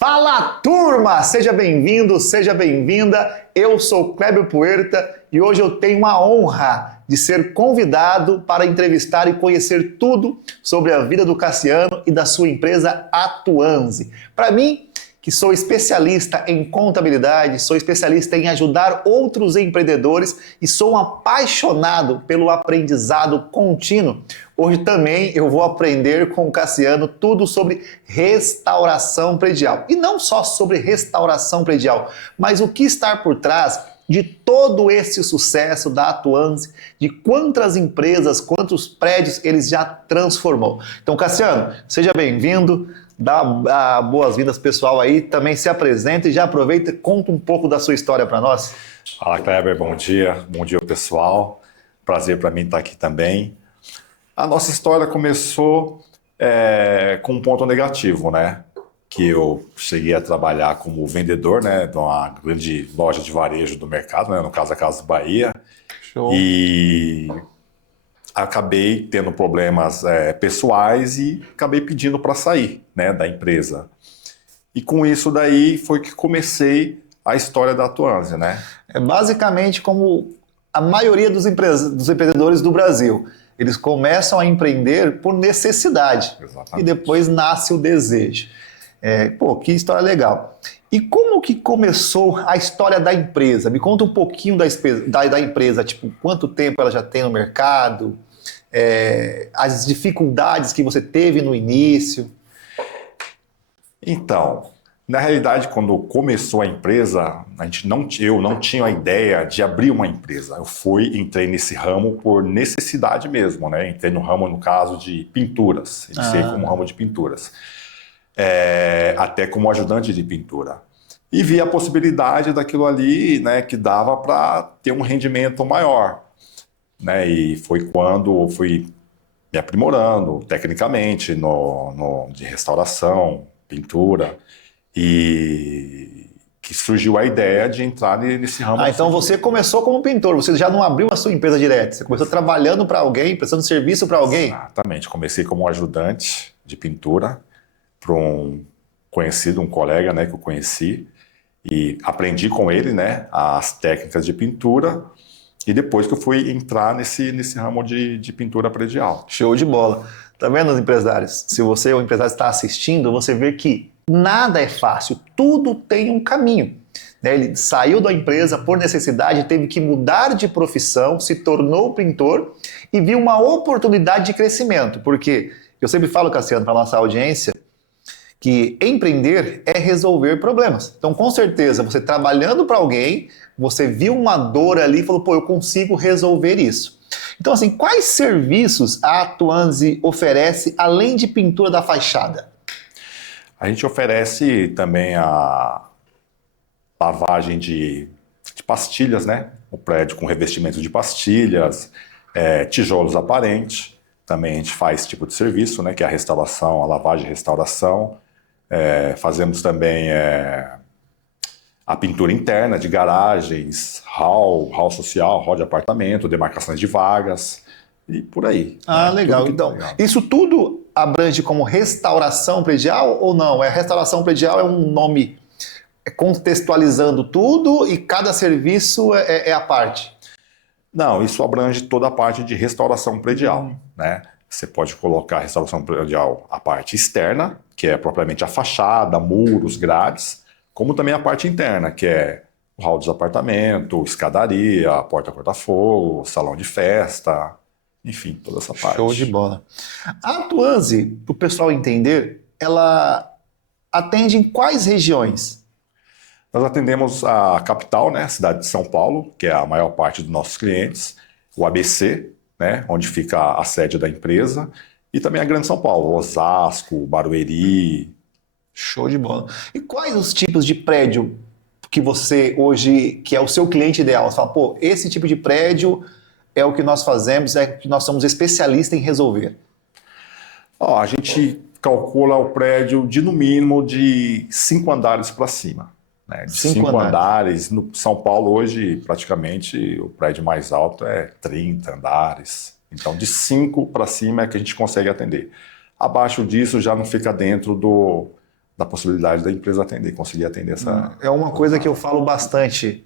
Fala, turma! Seja bem-vindo, seja bem-vinda. Eu sou Clébio Puerta e hoje eu tenho a honra de ser convidado para entrevistar e conhecer tudo sobre a vida do Cassiano e da sua empresa Atuanze. Para mim, que sou especialista em contabilidade, sou especialista em ajudar outros empreendedores e sou um apaixonado pelo aprendizado contínuo. Hoje também eu vou aprender com o Cassiano tudo sobre restauração predial. E não só sobre restauração predial, mas o que está por trás de todo esse sucesso da Atuanze, de quantas empresas, quantos prédios eles já transformou. Então, Cassiano, seja bem-vindo. Dá boas-vindas pessoal aí, também se apresenta e já aproveita e conta um pouco da sua história para nós. Fala, Kleber, bom dia pessoal, prazer para mim estar aqui também. A nossa história começou com um ponto negativo, né? Que eu cheguei a trabalhar como vendedor, né, de uma grande loja de varejo do mercado, né, no caso a Casas Bahia. Show. E acabei tendo problemas pessoais e acabei pedindo para sair, né, da empresa. E com isso daí foi que comecei a história da Atuanze, né? É basicamente como a maioria dos empreendedores do Brasil. Eles começam a empreender por necessidade. Exatamente. E depois nasce o desejo. Que história legal. E como que começou a história da empresa? Me conta um pouquinho da empresa, tipo, quanto tempo ela já tem no mercado, as dificuldades que você teve no início. Então, na realidade, quando começou a empresa, eu não tinha a ideia de abrir uma empresa. Entrei nesse ramo por necessidade mesmo, né? Entrei no ramo, no caso, de pinturas. Iniciei como ramo de pinturas. Até como ajudante de pintura. E vi a possibilidade daquilo ali, né, que dava para ter um rendimento maior. Né? E foi quando fui me aprimorando tecnicamente de restauração, pintura, e que surgiu a ideia de entrar nesse ramo. Então você começou como pintor, você já não abriu a sua empresa direto, você começou trabalhando para alguém, prestando serviço para alguém? Exatamente, comecei como ajudante de pintura para um conhecido, um colega, né, que eu conheci, e aprendi com ele, né, as técnicas de pintura, e depois que eu fui entrar nesse ramo de pintura predial. Show de bola. Tá vendo, os empresários? Se você, o empresário, está assistindo, você vê que nada é fácil, tudo tem um caminho. Ele saiu da empresa por necessidade, teve que mudar de profissão, se tornou pintor e viu uma oportunidade de crescimento, porque eu sempre falo, Cassiano, para a nossa audiência, que empreender é resolver problemas. Então, com certeza, você trabalhando para alguém, você viu uma dor ali e falou, eu consigo resolver isso. Então, assim, quais serviços a Atuanze oferece além de pintura da fachada? A gente oferece também a lavagem de pastilhas, né? O prédio com revestimento de pastilhas, tijolos aparentes. Também a gente faz esse tipo de serviço, né? Que é a restauração, a lavagem e restauração. Fazemos também a pintura interna de garagens, hall social, hall de apartamento, demarcações de vagas e por aí. Legal. Então, isso tudo abrange como restauração predial ou não? Restauração predial é um nome contextualizando tudo e cada serviço é a parte? Não, isso abrange toda a parte de restauração predial, né? Você pode colocar a restauração predial a parte externa, que é propriamente a fachada, muros, grades, como também a parte interna, que é o hall dos apartamentos, escadaria, porta corta-fogo, salão de festa, enfim, toda essa parte. Show de bola. A Atuanze, para o pessoal entender, ela atende em quais regiões? Nós atendemos a capital, né, a cidade de São Paulo, que é a maior parte dos nossos clientes, o ABC, né, onde fica a sede da empresa, e também a Grande São Paulo, Osasco, Barueri. Show de bola. E quais os tipos de prédio que você hoje, que é o seu cliente ideal? Você fala, esse tipo de prédio é o que nós fazemos, é o que nós somos especialistas em resolver. A gente calcula o prédio de no mínimo de 5 andares para cima. Né? De 5 andares. No São Paulo hoje, praticamente, o prédio mais alto é 30 andares. Então, de 5 para cima é que a gente consegue atender. Abaixo disso já não fica dentro da possibilidade da empresa atender, conseguir atender essa... É uma coisa que eu falo bastante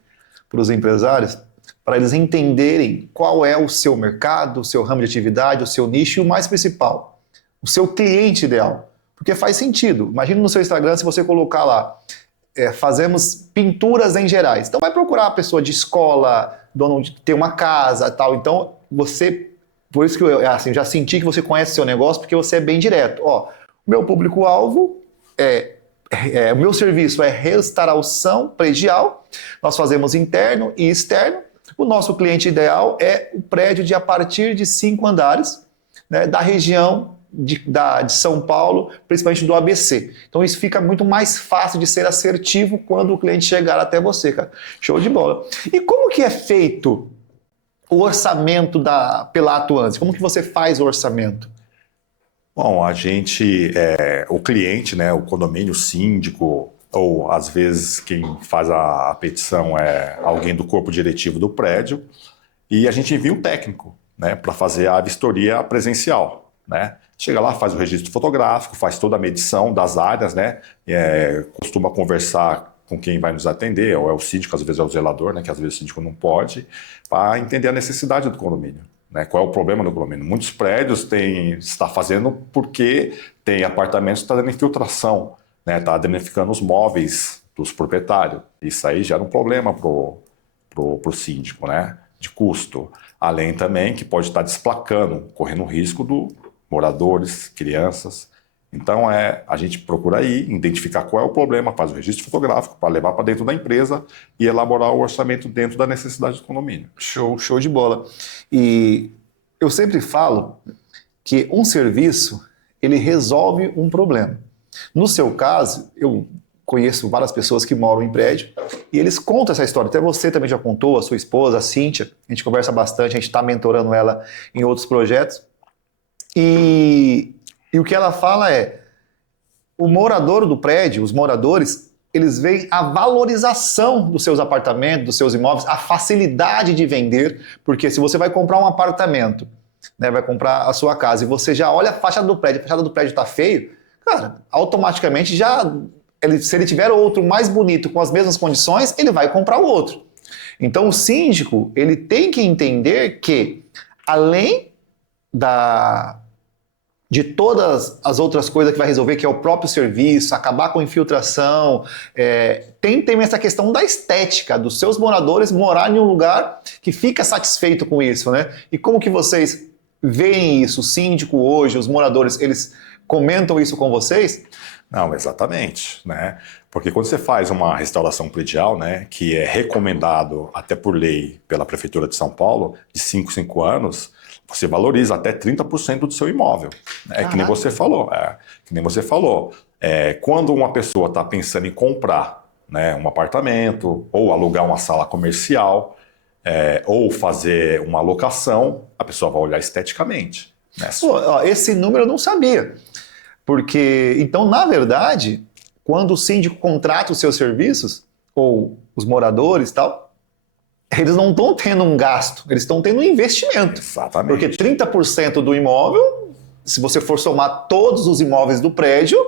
para os empresários, para eles entenderem qual é o seu mercado, o seu ramo de atividade, o seu nicho e o mais principal, o seu cliente ideal. Porque faz sentido. Imagina no seu Instagram, se você colocar lá, fazemos pinturas em gerais. Então vai procurar a pessoa de escola, dono de ter uma casa, tal. Então você, por isso que eu já senti que você conhece o seu negócio, porque você é bem direto. Ó, o meu público-alvo o meu serviço é restauração predial. Nós fazemos interno e externo. O nosso cliente ideal é o prédio de a partir de 5 andares, né, da região de São Paulo, principalmente do ABC. Então isso fica muito mais fácil de ser assertivo quando o cliente chegar até você, cara. Show de bola. E como que é feito o orçamento pela Atuance? Como que você faz o orçamento? Bom, o cliente, né, o condomínio, o síndico, ou às vezes quem faz a petição é alguém do corpo diretivo do prédio, e a gente envia um técnico, né, para fazer a vistoria presencial, né? Chega lá, faz o registro fotográfico, faz toda a medição das áreas, né? Costuma conversar com quem vai nos atender, ou é o síndico, às vezes é o zelador, né, que às vezes o síndico não pode, para entender a necessidade do condomínio. Né, qual é o problema do condomínio? Muitos prédios está fazendo porque tem apartamentos que estão dando infiltração, né, está danificando os móveis dos proprietários. Isso aí gera um problema pro síndico, né, de custo. Além também que pode estar desplacando, correndo risco do moradores, crianças. Então a gente procura aí identificar qual é o problema, faz o registro fotográfico para levar para dentro da empresa e elaborar o orçamento dentro da necessidade do condomínio. Show de bola. E eu sempre falo que um serviço, ele resolve um problema. No seu caso, eu conheço várias pessoas que moram em prédio e eles contam essa história. Até você também já contou, a sua esposa, a Cíntia. A gente conversa bastante, a gente está mentorando ela em outros projetos. E o que ela fala o morador do prédio, os moradores, eles veem a valorização dos seus apartamentos, dos seus imóveis, a facilidade de vender, porque se você vai comprar um apartamento, né, vai comprar a sua casa e você já olha a fachada do prédio está feio, cara, automaticamente se ele tiver outro mais bonito com as mesmas condições, ele vai comprar o outro. Então o síndico, ele tem que entender que, além de todas as outras coisas que vai resolver, que é o próprio serviço, acabar com a infiltração, tem também essa questão da estética, dos seus moradores morarem em um lugar que fica satisfeito com isso, né? E como que vocês veem isso? O síndico hoje, os moradores, eles comentam isso com vocês? Não, exatamente, né? Porque quando você faz uma restauração predial, né, que é recomendado até por lei pela Prefeitura de São Paulo, de 5 anos, você valoriza até 30% do seu imóvel. Que nem você falou. Quando uma pessoa está pensando em comprar, né, um apartamento, ou alugar uma sala comercial, ou fazer uma locação, a pessoa vai olhar esteticamente. Né? Pô, esse número eu não sabia. Porque, então, na verdade, quando o síndico contrata os seus serviços, ou os moradores e tal, eles não estão tendo um gasto, eles estão tendo um investimento. Exatamente. Porque 30% do imóvel, se você for somar todos os imóveis do prédio,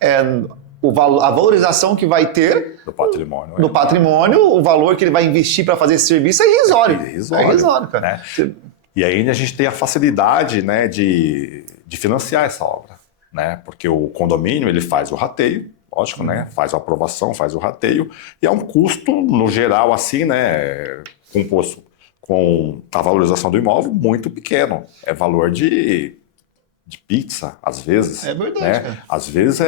a valorização que vai ter do patrimônio, o valor que ele vai investir para fazer esse serviço é irrisório. É irrisório, cara. Né? E ainda a gente tem a facilidade, né, de financiar essa obra. Né? Porque o condomínio ele faz o rateio, lógico, né? Faz a aprovação, faz o rateio, e é um custo, no geral, assim, né? Composto com a valorização do imóvel muito pequeno. É valor de pizza, às vezes. É verdade, né? Cara. Às vezes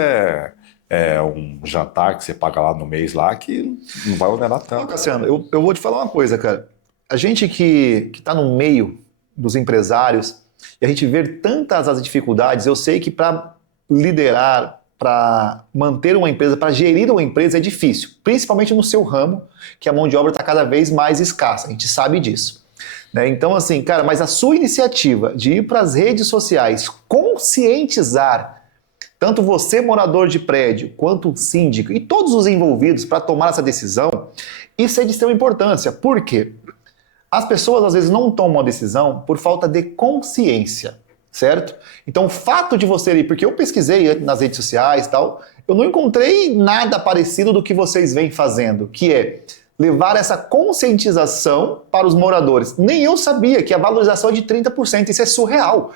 é um jantar que você paga lá no mês lá que não vai onerar tanto. Não, Cassiano, eu vou te falar uma coisa, cara. A gente que está no meio dos empresários e a gente vê tantas as dificuldades, eu sei que para liderar, para manter uma empresa, para gerir uma empresa é difícil, principalmente no seu ramo, que a mão de obra está cada vez mais escassa, a gente sabe disso. Né? Então, assim, cara, mas a sua iniciativa de ir para as redes sociais, conscientizar tanto você, morador de prédio, quanto o síndico e todos os envolvidos para tomar essa decisão, isso é de extrema importância. Por quê? As pessoas às vezes não tomam a decisão por falta de consciência. certo? Então o fato de você ir, porque eu pesquisei nas redes sociais e tal, eu não encontrei nada parecido do que vocês vêm fazendo, que é levar essa conscientização para os moradores. Nem eu sabia que a valorização é de 30%, isso é surreal.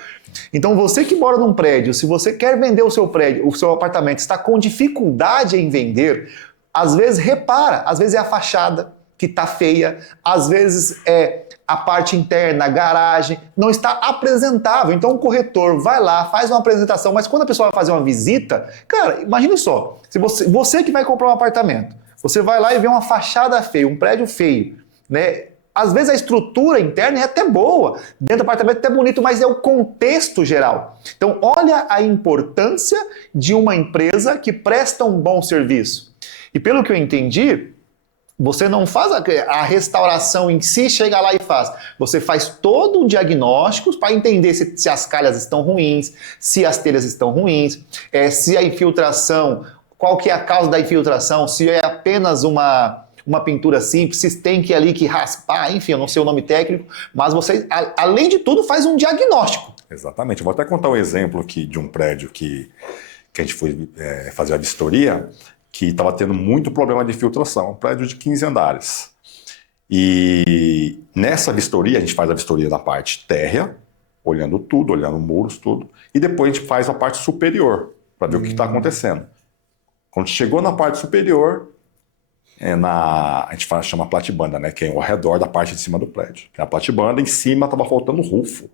Então você que mora num prédio, se você quer vender o seu prédio, o seu apartamento, está com dificuldade em vender, às vezes repara, às vezes é a fachada que está feia, às vezes é a parte interna, a garagem, não está apresentável. Então o corretor vai lá, faz uma apresentação, mas quando a pessoa vai fazer uma visita, cara, imagine só, se você que vai comprar um apartamento, você vai lá e vê uma fachada feia, um prédio feio, né? Às vezes a estrutura interna é até boa, dentro do apartamento é até bonito, mas é o contexto geral. Então olha a importância de uma empresa que presta um bom serviço. E pelo que eu entendi, você não faz a restauração em si, chega lá e faz. Você faz todo um diagnóstico para entender se as calhas estão ruins, se as telhas estão ruins, se a infiltração, qual que é a causa da infiltração, se é apenas uma pintura simples, se tem que ali que raspar, enfim, eu não sei o nome técnico, mas você, além de tudo, faz um diagnóstico. Exatamente. Eu vou até contar um exemplo aqui de um prédio que a gente foi fazer a vistoria, que estava tendo muito problema de filtração, um prédio de 15 andares. E nessa vistoria, a gente faz a vistoria na parte térrea, olhando tudo, olhando muros, tudo, e depois a gente faz a parte superior, para ver o que está acontecendo. Quando chegou na parte superior, a gente chama platibanda, né, que é ao redor da parte de cima do prédio. A platibanda, em cima, estava faltando rufo.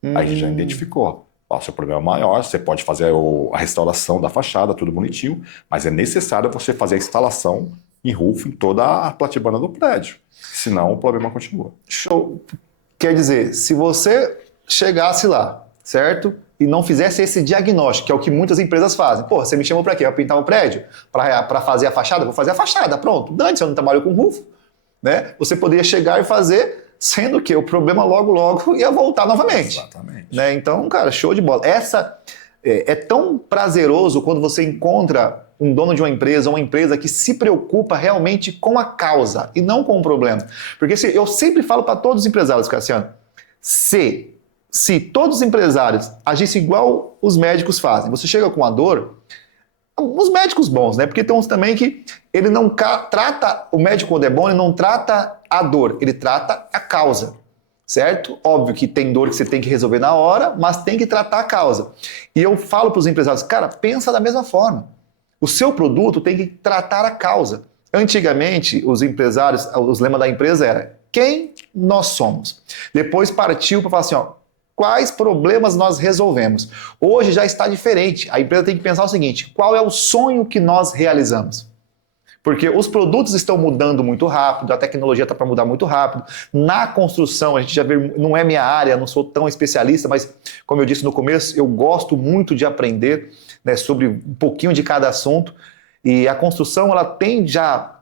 Aí a gente já identificou. O seu problema é maior, você pode fazer a restauração da fachada, tudo bonitinho, mas é necessário você fazer a instalação em rufo em toda a platibanda do prédio. Senão o problema continua. Show. Quer dizer, se você chegasse lá, certo? E não fizesse esse diagnóstico, que é o que muitas empresas fazem. Pô, você me chamou para quê? Para pintar um prédio? Para fazer a fachada? Vou fazer a fachada, pronto. Dane-se, eu não trabalho com rufo. Né? Você poderia chegar e fazer, sendo que o problema logo ia voltar novamente. Exatamente. Né? Então, cara, show de bola. Essa é tão prazeroso quando você encontra um dono de uma empresa que se preocupa realmente com a causa e não com o problema. Porque eu sempre falo para todos os empresários, Cassiano, se todos os empresários agissem igual os médicos fazem, você chega com a dor, os médicos bons, né? Porque tem uns também que ele não trata, o médico quando é bom, ele não trata a dor, ele trata a causa, certo? Óbvio que tem dor que você tem que resolver na hora, mas tem que tratar a causa. E eu falo para os empresários, cara, pensa da mesma forma. O seu produto tem que tratar a causa. Antigamente, os empresários, os lemas da empresa era quem nós somos. Depois partiu para falar assim, ó, quais problemas nós resolvemos. Hoje já está diferente. A empresa tem que pensar o seguinte, qual é o sonho que nós realizamos? Porque os produtos estão mudando muito rápido, a tecnologia está para mudar muito rápido. Na construção, a gente já vê, não é minha área, não sou tão especialista, mas como eu disse no começo, eu gosto muito de aprender, né, sobre um pouquinho de cada assunto. E a construção, ela tem já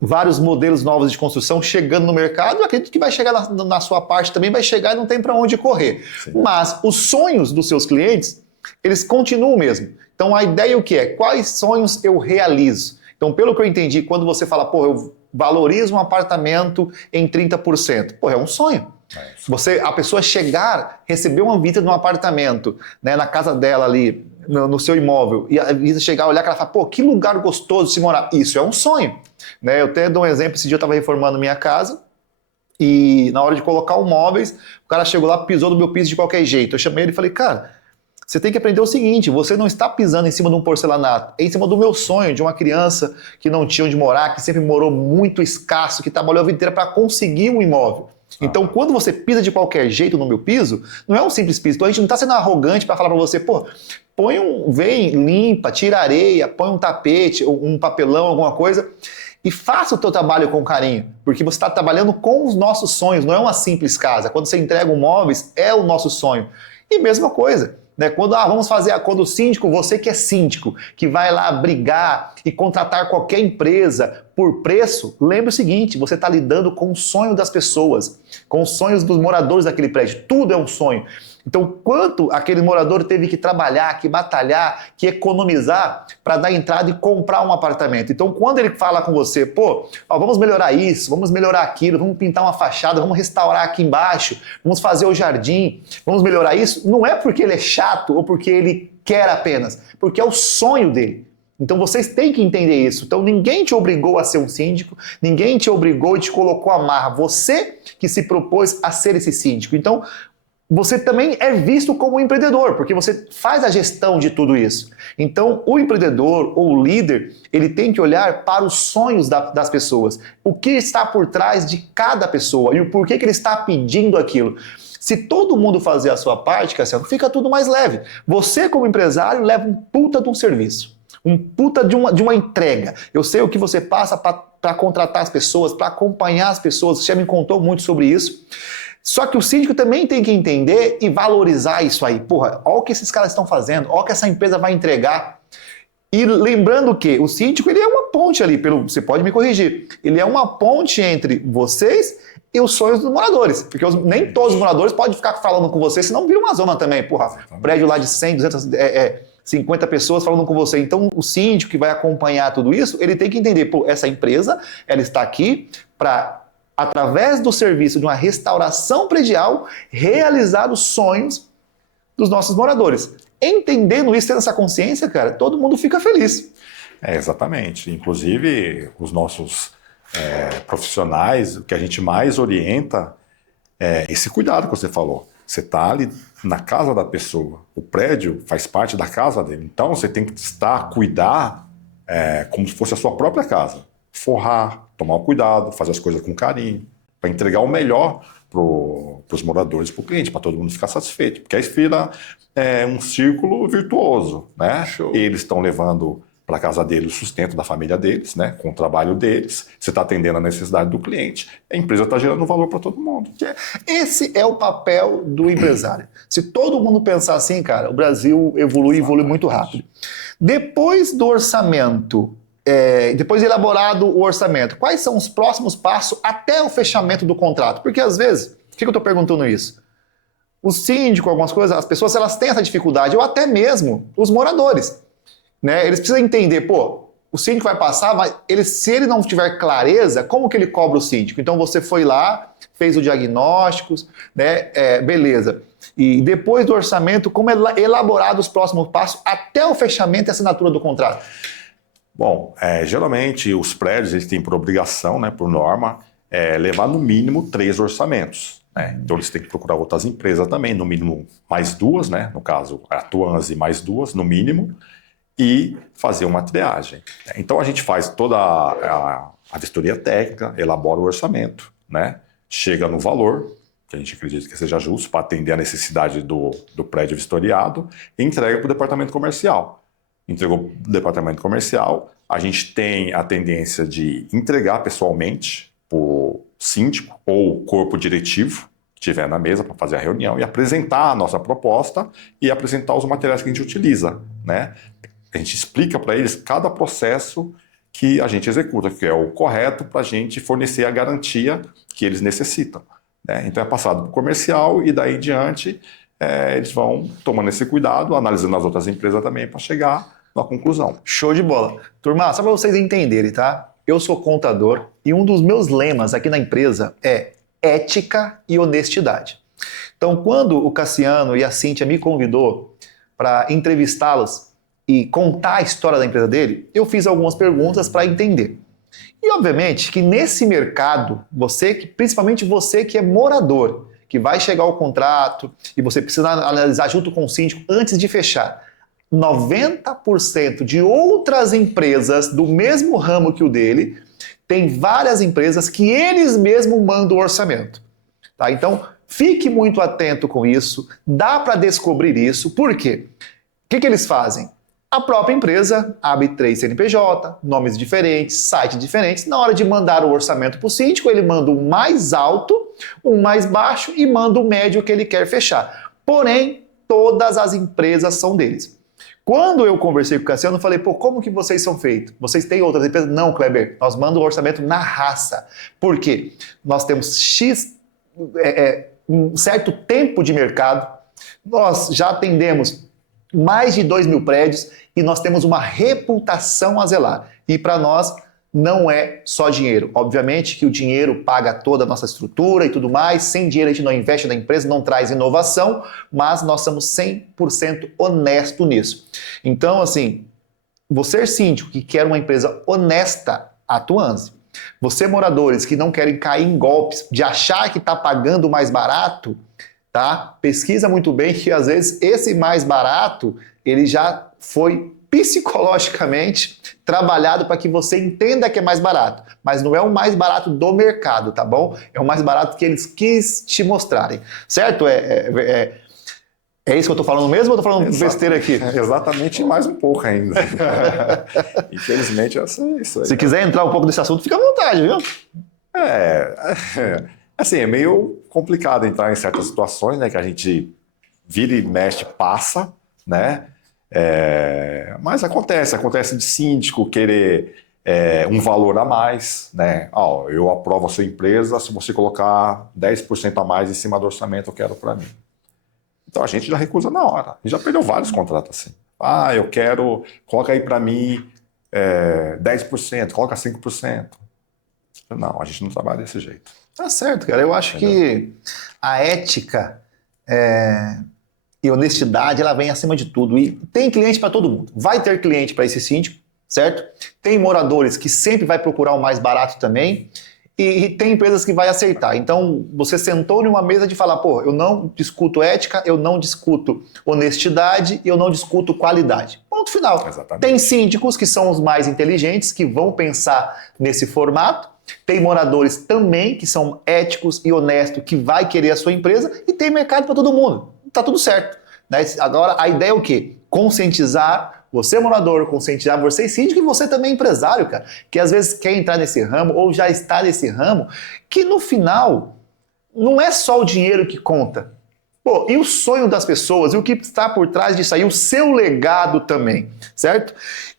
vários modelos novos de construção chegando no mercado. Eu acredito que vai chegar na sua parte também, vai chegar e não tem para onde correr. Sim. Mas os sonhos dos seus clientes, eles continuam mesmo. Então a ideia é o que é? Quais sonhos eu realizo? Então, pelo que eu entendi, quando você fala, pô, eu valorizo um apartamento em 30%, pô, é um sonho. A pessoa chegar, receber uma visita de um apartamento, né, na casa dela ali, no seu imóvel, e a visita chegar, olhar e ela fala, pô, que lugar gostoso de se morar. Isso é um sonho. Né? Eu até dou um exemplo, esse dia eu estava reformando minha casa, e na hora de colocar os móveis, o cara chegou lá, pisou no meu piso de qualquer jeito. Eu chamei ele e falei, cara, você tem que aprender o seguinte, você não está pisando em cima de um porcelanato, é em cima do meu sonho, de uma criança que não tinha onde morar, que sempre morou muito escasso, que trabalhou a vida inteira para conseguir um imóvel. Então, quando você pisa de qualquer jeito no meu piso, não é um simples piso. Então, a gente não está sendo arrogante para falar para você, pô, vem, limpa, tira areia, põe um tapete, um papelão, alguma coisa, e faça o teu trabalho com carinho, porque você está trabalhando com os nossos sonhos, não é uma simples casa. Quando você entrega um móveis, é o nosso sonho. E mesma coisa, né? Quando o síndico, você que é síndico, que vai lá brigar e contratar qualquer empresa por preço, lembre o seguinte, você está lidando com o sonho das pessoas, com os sonhos dos moradores daquele prédio, tudo é um sonho. Então, quanto aquele morador teve que trabalhar, que batalhar, que economizar para dar entrada e comprar um apartamento. Então, quando ele fala com você, pô, ó, vamos melhorar isso, vamos melhorar aquilo, vamos pintar uma fachada, vamos restaurar aqui embaixo, vamos fazer o jardim, vamos melhorar isso, não é porque ele é chato ou porque ele quer apenas, porque é o sonho dele. Então vocês têm que entender isso. Então ninguém te obrigou a ser um síndico, ninguém te obrigou e te colocou a marra. Você que se propôs a ser esse síndico. Então você também é visto como um empreendedor, porque você faz a gestão de tudo isso. Então o empreendedor ou o líder, ele tem que olhar para os sonhos das pessoas. O que está por trás de cada pessoa e o porquê que ele está pedindo aquilo. Se todo mundo fazer a sua parte, Cassiano, fica tudo mais leve. Você como empresário leva um puta de um serviço. Um puta de uma entrega. Eu sei o que você passa para contratar as pessoas, para acompanhar as pessoas. Você já me contou muito sobre isso. Só que o síndico também tem que entender e valorizar isso aí. Porra, olha o que esses caras estão fazendo, olha o que essa empresa vai entregar. E lembrando que o síndico, ele é uma ponte ali, você pode me corrigir, ele é uma ponte entre vocês e os sonhos dos moradores. Porque nem todos os moradores podem ficar falando com você, senão vira uma zona também. Porra, prédio lá de 100, 200... 50 pessoas falando com você. Então, o síndico que vai acompanhar tudo isso, ele tem que entender, pô, essa empresa, ela está aqui para, através do serviço de uma restauração predial, realizar os sonhos dos nossos moradores. Entendendo isso, tendo essa consciência, cara, todo mundo fica feliz. Exatamente. Inclusive, os nossos profissionais, o que a gente mais orienta é esse cuidado que você falou. Você está ali na casa da pessoa, o prédio faz parte da casa dele, então você tem que cuidar como se fosse a sua própria casa. Forrar, tomar o cuidado, fazer as coisas com carinho, para entregar o melhor para os moradores, para o cliente, para todo mundo ficar satisfeito. Porque aí vira um círculo virtuoso, né? Show. Eles estão levando para a casa deles o sustento da família deles, né? Com o trabalho deles, você está atendendo a necessidade do cliente, a empresa está gerando valor para todo mundo. Esse é o papel do empresário. Se todo mundo pensar assim, cara, o Brasil evolui muito rápido. Depois do orçamento, depois de elaborado o orçamento, quais são os próximos passos até o fechamento do contrato? Porque às vezes, por que eu estou perguntando isso? O síndico, algumas coisas, as pessoas elas têm essa dificuldade, ou até mesmo os moradores. Né? Eles precisam entender, pô, o síndico vai passar, mas se ele não tiver clareza, como que ele cobra o síndico? Então você foi lá, fez o diagnóstico, né? Beleza. E depois do orçamento, como é elaborado os próximos passos até o fechamento e assinatura do contrato? Bom, geralmente os prédios eles têm por obrigação, né, por norma, levar no mínimo 3 orçamentos. Né? Então eles têm que procurar outras empresas também, no mínimo mais 2, né? No caso a Tuanzi mais 2, no mínimo, e fazer uma triagem. Então a gente faz toda a vistoria técnica, elabora o orçamento, né? Chega no valor, que a gente acredita que seja justo, para atender a necessidade do prédio vistoriado, e entrega para o departamento comercial. Entregou para o departamento comercial, a gente tem a tendência de entregar pessoalmente para o síndico ou o corpo diretivo, que estiver na mesa para fazer a reunião, e apresentar a nossa proposta e apresentar os materiais que a gente utiliza, né? A gente explica para eles cada processo que a gente executa, que é o correto para a gente fornecer a garantia que eles necessitam. Né? Então é passado para o comercial e daí em diante eles vão tomando esse cuidado, analisando as outras empresas também para chegar na conclusão. Show de bola. Turma, só para vocês entenderem, tá? Eu sou contador e um dos meus lemas aqui na empresa é ética e honestidade. Então quando o Cassiano e a Cíntia me convidou para entrevistá-los e contar a história da empresa dele, eu fiz algumas perguntas para entender. E obviamente que nesse mercado, principalmente você que é morador, que vai chegar ao contrato e você precisa analisar junto com o síndico antes de fechar, 90% de outras empresas do mesmo ramo que o dele, tem várias empresas que eles mesmos mandam o orçamento. Tá? Então, fique muito atento com isso, dá para descobrir isso, por quê? O que eles fazem? A própria empresa abre 3 CNPJ, nomes diferentes, sites diferentes. Na hora de mandar o orçamento para o síndico, ele manda um mais alto, um mais baixo e manda o médio que ele quer fechar. Porém, todas as empresas são deles. Quando eu conversei com o Cassiano, eu falei, pô, como que vocês são feitos? Vocês têm outras empresas? Não, Kleber, nós mandamos o orçamento na raça. Por quê? Nós temos um certo tempo de mercado, Nós já atendemos mais de 2.000 prédios e nós temos uma reputação a zelar. E para nós não é só dinheiro. Obviamente que o dinheiro paga toda a nossa estrutura e tudo mais. Sem dinheiro a gente não investe na empresa, não traz inovação, mas nós somos 100% honestos nisso. Então, assim, você síndico que quer uma empresa honesta, Atuanze. Você moradores que não querem cair em golpes de achar que está pagando mais barato, tá? Pesquisa muito bem que às vezes esse mais barato ele já foi psicologicamente trabalhado para que você entenda que é mais barato, mas não é o mais barato do mercado, tá bom? É o mais barato que eles quis te mostrarem, certo? É isso que eu tô falando mesmo ou eu tô falando besteira aqui? Exatamente, e mais um pouco ainda. Infelizmente, é isso aí. Se quiser entrar um pouco desse assunto, fica à vontade, viu? Assim, é meio complicado entrar em certas situações, né, que a gente vira e mexe, passa, né? Mas acontece de síndico querer um valor a mais, né? Eu aprovo a sua empresa se você colocar 10% a mais em cima do orçamento, eu quero para mim. Então a gente já recusa na hora. A gente já perdeu vários contratos assim. Eu quero, coloca aí para mim 10%, coloca 5%. Não, a gente não trabalha desse jeito. Tá certo, cara. Eu acho que a ética e honestidade, ela vem acima de tudo. E tem cliente para todo mundo. Vai ter cliente para esse síndico, certo? Tem moradores que sempre vai procurar o mais barato também. E tem empresas que vai aceitar. Então, você sentou numa mesa de falar, eu não discuto ética, eu não discuto honestidade, eu não discuto qualidade. Ponto final. Exatamente. Tem síndicos que são os mais inteligentes, que vão pensar nesse formato. Tem moradores também que são éticos e honestos, que vai querer a sua empresa. E tem mercado para todo mundo. Tá tudo certo. Né? Agora, a ideia é o quê? Conscientizar você morador, conscientizar você síndico e você também empresário, cara, que às vezes quer entrar nesse ramo ou já está nesse ramo, que no final não é só o dinheiro que conta. E o sonho das pessoas, e o que está por trás disso aí, o seu legado também, certo?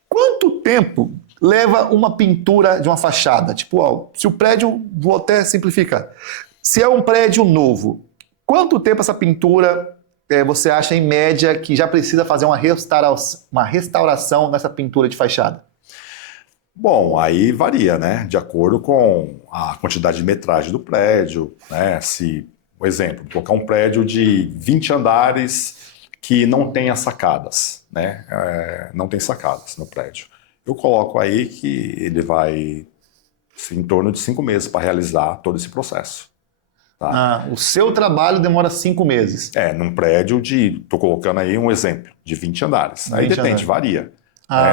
Quanto tempo leva uma pintura de uma fachada? Se o prédio, vou até simplificar, se é um prédio novo, quanto tempo essa pintura você acha, em média, que já precisa fazer uma restauração nessa pintura de fachada? Bom, aí varia, né? De acordo com a quantidade de metragem do prédio, né? Por exemplo, colocar um prédio de 20 andares que não tenha sacadas, né? Não tem sacadas no prédio. Eu coloco aí que ele vai em torno de 5 meses para realizar todo esse processo. Tá? O seu trabalho demora 5 meses. Num prédio estou colocando aí um exemplo, de 20 andares. Aí depende, varia.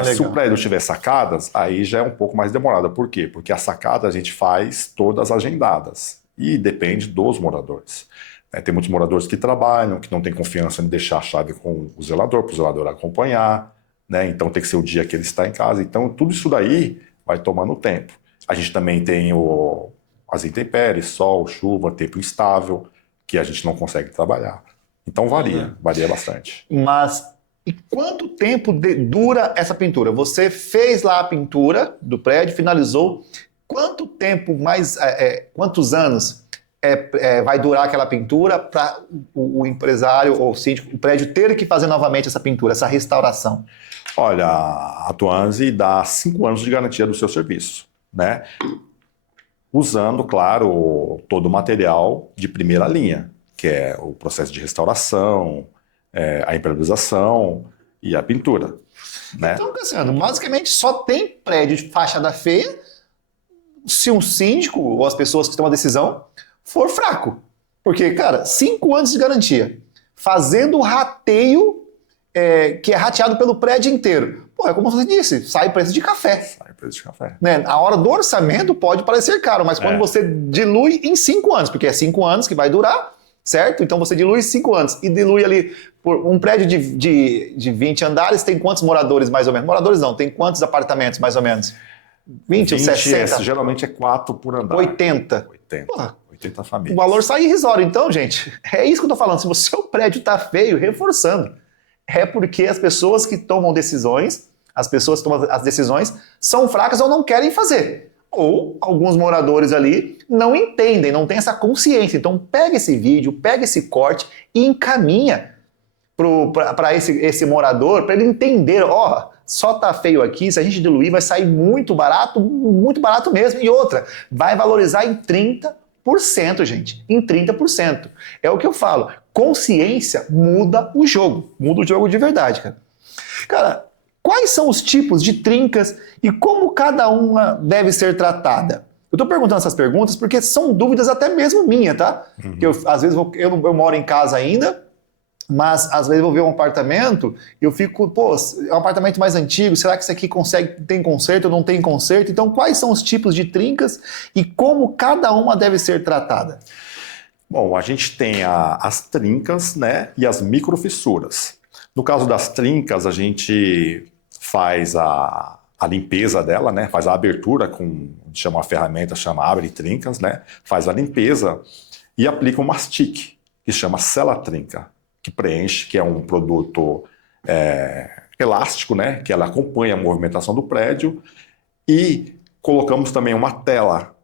Se o prédio tiver sacadas, aí já é um pouco mais demorado. Por quê? Porque a sacada a gente faz todas agendadas. E depende dos moradores. Tem muitos moradores que trabalham, que não têm confiança em deixar a chave com o zelador, para o zelador acompanhar. Né? Então tem que ser o dia que ele está em casa. Então tudo isso daí vai tomando tempo. A gente também tem as intempéries, sol, chuva, tempo instável, que a gente não consegue trabalhar. Então varia bastante. Mas e quanto tempo dura essa pintura? Você fez lá a pintura do prédio, finalizou. Quanto tempo quantos anos vai durar aquela pintura para o empresário ou o síndico, o prédio ter que fazer novamente essa pintura, essa restauração? Olha, a Atuanze dá 5 anos de garantia do seu serviço, né? Usando, claro, todo o material de primeira linha, que é o processo de restauração, a impermeabilização e a pintura. Né? Então, Cassiano, basicamente só tem prédio de fachada feia se um síndico ou as pessoas que tomam a decisão for fraco. Porque, cara, 5 anos de garantia, fazendo um rateio que é rateado pelo prédio inteiro. É como você disse, sai preço de café. Sai preço de café. Né? A hora do orçamento pode parecer caro, mas quando você dilui em 5 anos, porque é 5 anos que vai durar, certo? Então você dilui 5 anos e dilui ali por um prédio de 20 andares, tem quantos moradores mais ou menos? Moradores não, tem quantos apartamentos mais ou menos? 20 ou 60? Geralmente é 4 por andar. 80. 80 famílias. O valor sai irrisório. Então, gente, é isso que eu tô falando. Se o seu prédio tá feio, reforçando. É porque as pessoas que tomam decisões, as pessoas que tomam as decisões são fracas ou não querem fazer. Ou alguns moradores ali não entendem, não têm essa consciência. Então pega esse vídeo, pega esse corte e encaminha para esse morador, para ele entender, ó, só tá feio aqui, se a gente diluir vai sair muito barato mesmo. E outra, vai valorizar em 30%, gente, em 30%. É o que eu falo, consciência muda o jogo de verdade, cara. Cara, quais são os tipos de trincas e como cada uma deve ser tratada? Eu tô perguntando essas perguntas porque são dúvidas até mesmo minha, tá? Que às vezes eu moro em casa ainda, mas às vezes eu vou ver um apartamento e eu fico, pô, é um apartamento mais antigo, será que isso aqui tem conserto ou não tem conserto? Então, quais são os tipos de trincas e como cada uma deve ser tratada? Bom, a gente tem as trincas, né, e as microfissuras. No caso das trincas, a gente faz a limpeza dela, né, faz a abertura com, chama uma ferramenta, chama abre trincas, né, faz a limpeza e aplica um mastique, que chama Celatrinca, que preenche, que é um produto elástico, né, que ela acompanha a movimentação do prédio, e colocamos também uma tela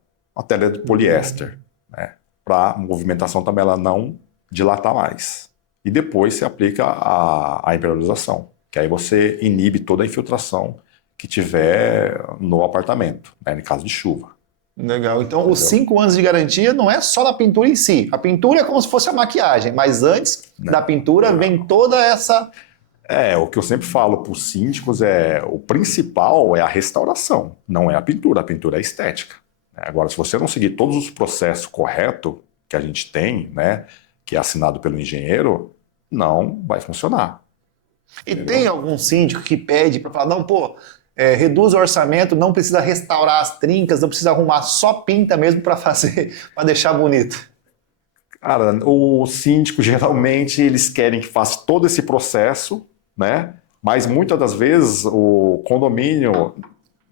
de poliéster, né, para a movimentação também ela não dilatar mais. E depois se aplica a impermeabilização, que aí você inibe toda a infiltração que tiver no apartamento, né, em caso de chuva. Legal. Então, os 5 anos de garantia não é só na pintura em si. A pintura é como se fosse a maquiagem, mas antes da pintura vem toda essa... O que eu sempre falo para os síndicos o principal é a restauração, não é a pintura é a estética. Agora, se você não seguir todos os processos corretos que a gente tem, né, que é assinado pelo engenheiro, não vai funcionar. E tem algum síndico que pede para falar, não, pô, reduz o orçamento, não precisa restaurar as trincas, não precisa arrumar, só pinta mesmo para fazer, para deixar bonito. Cara, o síndico geralmente eles querem que faça todo esse processo, né? Mas muitas das vezes o condomínio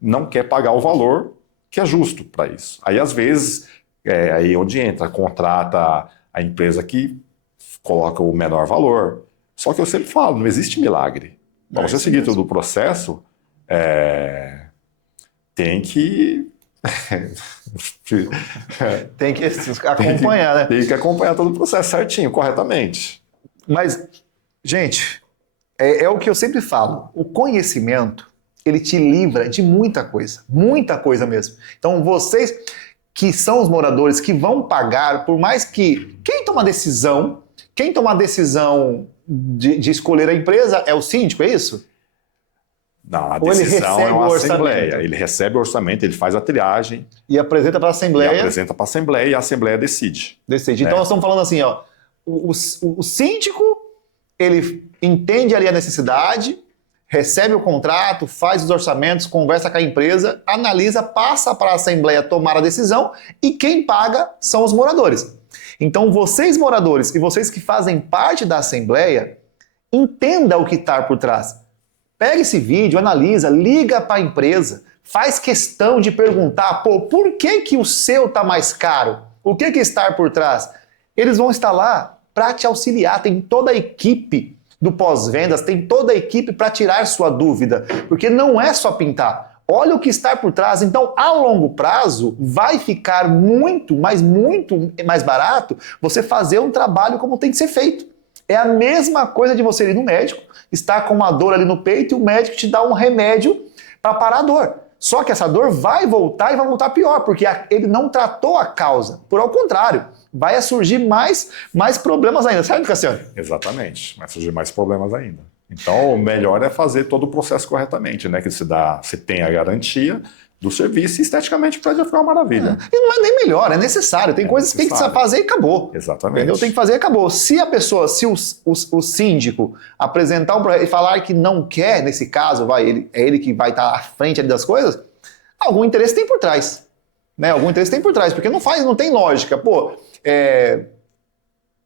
não quer pagar o valor que é justo para isso. Aí às vezes aí onde entra, contrata a empresa que coloca o menor valor. Só que eu sempre falo, não existe milagre. Para você seguir todo o processo, tem que tem que acompanhar, né? Tem que acompanhar todo o processo certinho, corretamente. Mas, gente, é o que eu sempre falo. O conhecimento, ele te livra de muita coisa mesmo. Então, vocês que são os moradores que vão pagar, por mais que quem toma a decisão de escolher a empresa é o síndico, é isso? Não, a decisão é uma assembleia. Ele recebe o orçamento, ele faz a triagem. E apresenta para a assembleia. E a assembleia decide. Então nós estamos falando assim, ó, o síndico, ele entende ali a necessidade, recebe o contrato, faz os orçamentos, conversa com a empresa, analisa, passa para a assembleia tomar a decisão e quem paga são os moradores. Então vocês moradores e vocês que fazem parte da assembleia, entenda o que está por trás. Pega esse vídeo, analisa, liga para a empresa, faz questão de perguntar, pô, por que o seu está mais caro? O que está por trás? Eles vão estar lá para te auxiliar, tem toda a equipe do pós-vendas, tem toda a equipe para tirar sua dúvida, porque não é só pintar. Olha o que está por trás. Então, a longo prazo, vai ficar muito mais barato você fazer um trabalho como tem que ser feito. É a mesma coisa de você ir no médico, estar com uma dor ali no peito e o médico te dá um remédio para parar a dor. Só que essa dor vai voltar e vai voltar pior, porque ele não tratou a causa. Por ao contrário, vai surgir mais problemas ainda, certo, Cassiano? Exatamente, vai surgir mais problemas ainda. Então, o melhor é fazer todo o processo corretamente, né? Que você tem a garantia do serviço e esteticamente o prédio vai ficar uma maravilha. E não é nem melhor, é necessário. Tem coisas que tem que fazer e acabou. Exatamente. Entendeu? Tem que fazer e acabou. Se a pessoa, se o síndico apresentar um projeto e falar que não quer, nesse caso, é ele que vai estar à frente ali das coisas, algum interesse tem por trás. Né? Algum interesse tem por trás, porque não tem lógica. Pô,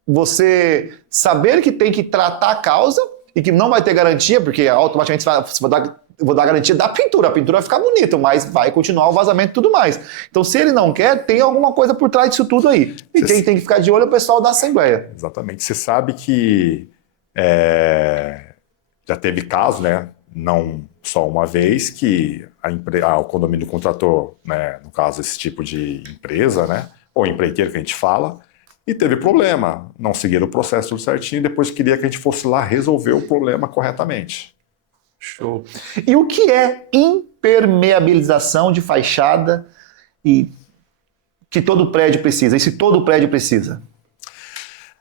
você saber que tem que tratar a causa e que não vai ter garantia, porque automaticamente vou dar garantia da pintura. A pintura vai ficar bonita, mas vai continuar o vazamento e tudo mais. Então, se ele não quer, tem alguma coisa por trás disso tudo aí. E quem tem que ficar de olho é o pessoal da Assembleia. Exatamente. Você sabe que já teve caso, né? Não só uma vez, que o condomínio contratou, né, no caso, esse tipo de empresa, né? Ou empreiteiro que a gente fala, E teve problema, não seguiram o processo tudo certinho, depois queria que a gente fosse lá resolver o problema corretamente. Show. E o que é impermeabilização de fachada e que todo prédio precisa? E se todo prédio precisa?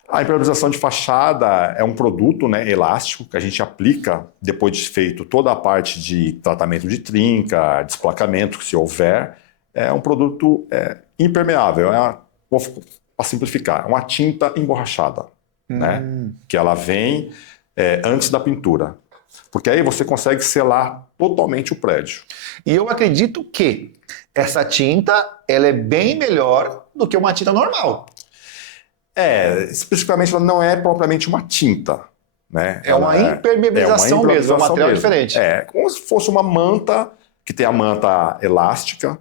A impermeabilização de fachada é um produto, né, elástico que a gente aplica depois de feito toda a parte de tratamento de trinca, desplacamento, se houver. É um produto impermeável, para simplificar, é uma tinta emborrachada, né, que ela vem antes da pintura. Porque aí você consegue selar totalmente o prédio. E eu acredito que essa tinta ela é bem melhor do que uma tinta normal. Especificamente ela não é propriamente uma tinta, né? É uma impermeabilização mesmo, é um material diferente. É como se fosse uma manta, que tem a manta elástica,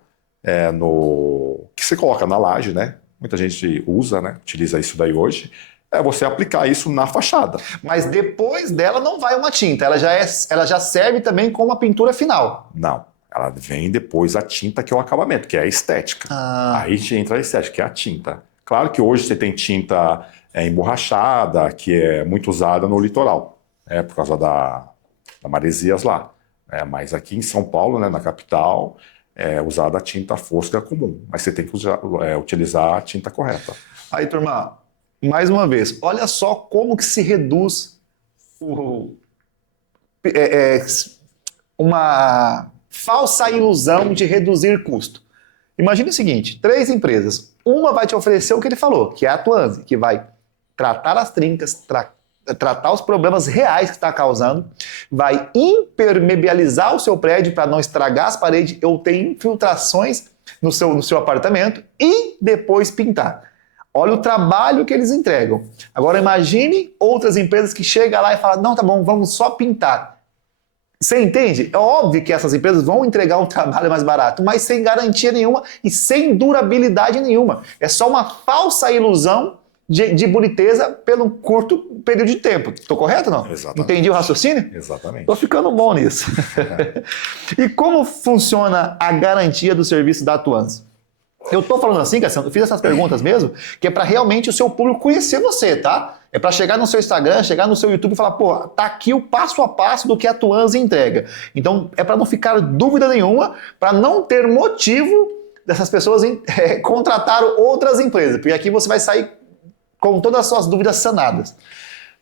que você coloca na laje, né? Muita gente usa, né? Utiliza isso daí hoje. É você aplicar isso na fachada. Mas depois dela não vai uma tinta, ela já serve também como a pintura final. Não, ela vem depois a tinta, que é o acabamento, que é a estética. Aí entra a estética, que é a tinta. Claro que hoje você tem tinta emborrachada, que é muito usada no litoral, por causa da maresias lá. Mas aqui em São Paulo, né, na capital, é usada a tinta fosca comum. Mas você tem que utilizar a tinta correta. Aí, turma, mais uma vez, olha só como que se reduz uma falsa ilusão de reduzir custo. Imagine o seguinte, 3 empresas, uma vai te oferecer o que ele falou, que é a Tuanze, que vai tratar as trincas, tratar os problemas reais que está causando, vai impermeabilizar o seu prédio para não estragar as paredes ou ter infiltrações no seu apartamento e depois pintar. Olha o trabalho que eles entregam. Agora imagine outras empresas que chegam lá e falam, não, tá bom, vamos só pintar. Você entende? É óbvio que essas empresas vão entregar um trabalho mais barato, mas sem garantia nenhuma e sem durabilidade nenhuma. É só uma falsa ilusão de boniteza pelo curto período de tempo. Estou correto ou não? Exatamente. Entendi o raciocínio? Exatamente. Estou ficando bom nisso. E como funciona a garantia do serviço da Tuanze? Eu tô falando assim, Cassiano, eu fiz essas perguntas mesmo, que é para realmente o seu público conhecer você, tá? É para chegar no seu Instagram, chegar no seu YouTube e falar, pô, tá aqui o passo a passo do que a Tuanze entrega. Então, é para não ficar dúvida nenhuma, para não ter motivo dessas pessoas contratar outras empresas, porque aqui você vai sair com todas as suas dúvidas sanadas.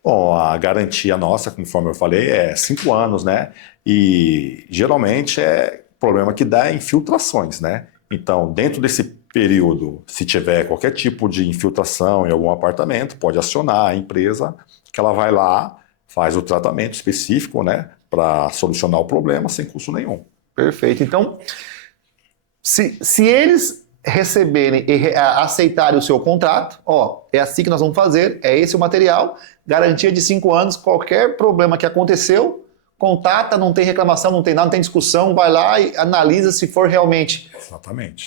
Bom, a garantia nossa, conforme eu falei, é 5 anos, né? E geralmente é problema que dá infiltrações, né? Então, dentro desse período, se tiver qualquer tipo de infiltração em algum apartamento, pode acionar a empresa, que ela vai lá, faz o tratamento específico, né, para solucionar o problema sem custo nenhum. Perfeito. Então, se eles receberem e aceitarem o seu contrato, é assim que nós vamos fazer, é esse o material, garantia de 5 anos, qualquer problema que aconteceu, contata, não tem reclamação, não tem nada, não tem discussão, vai lá e analisa se for realmente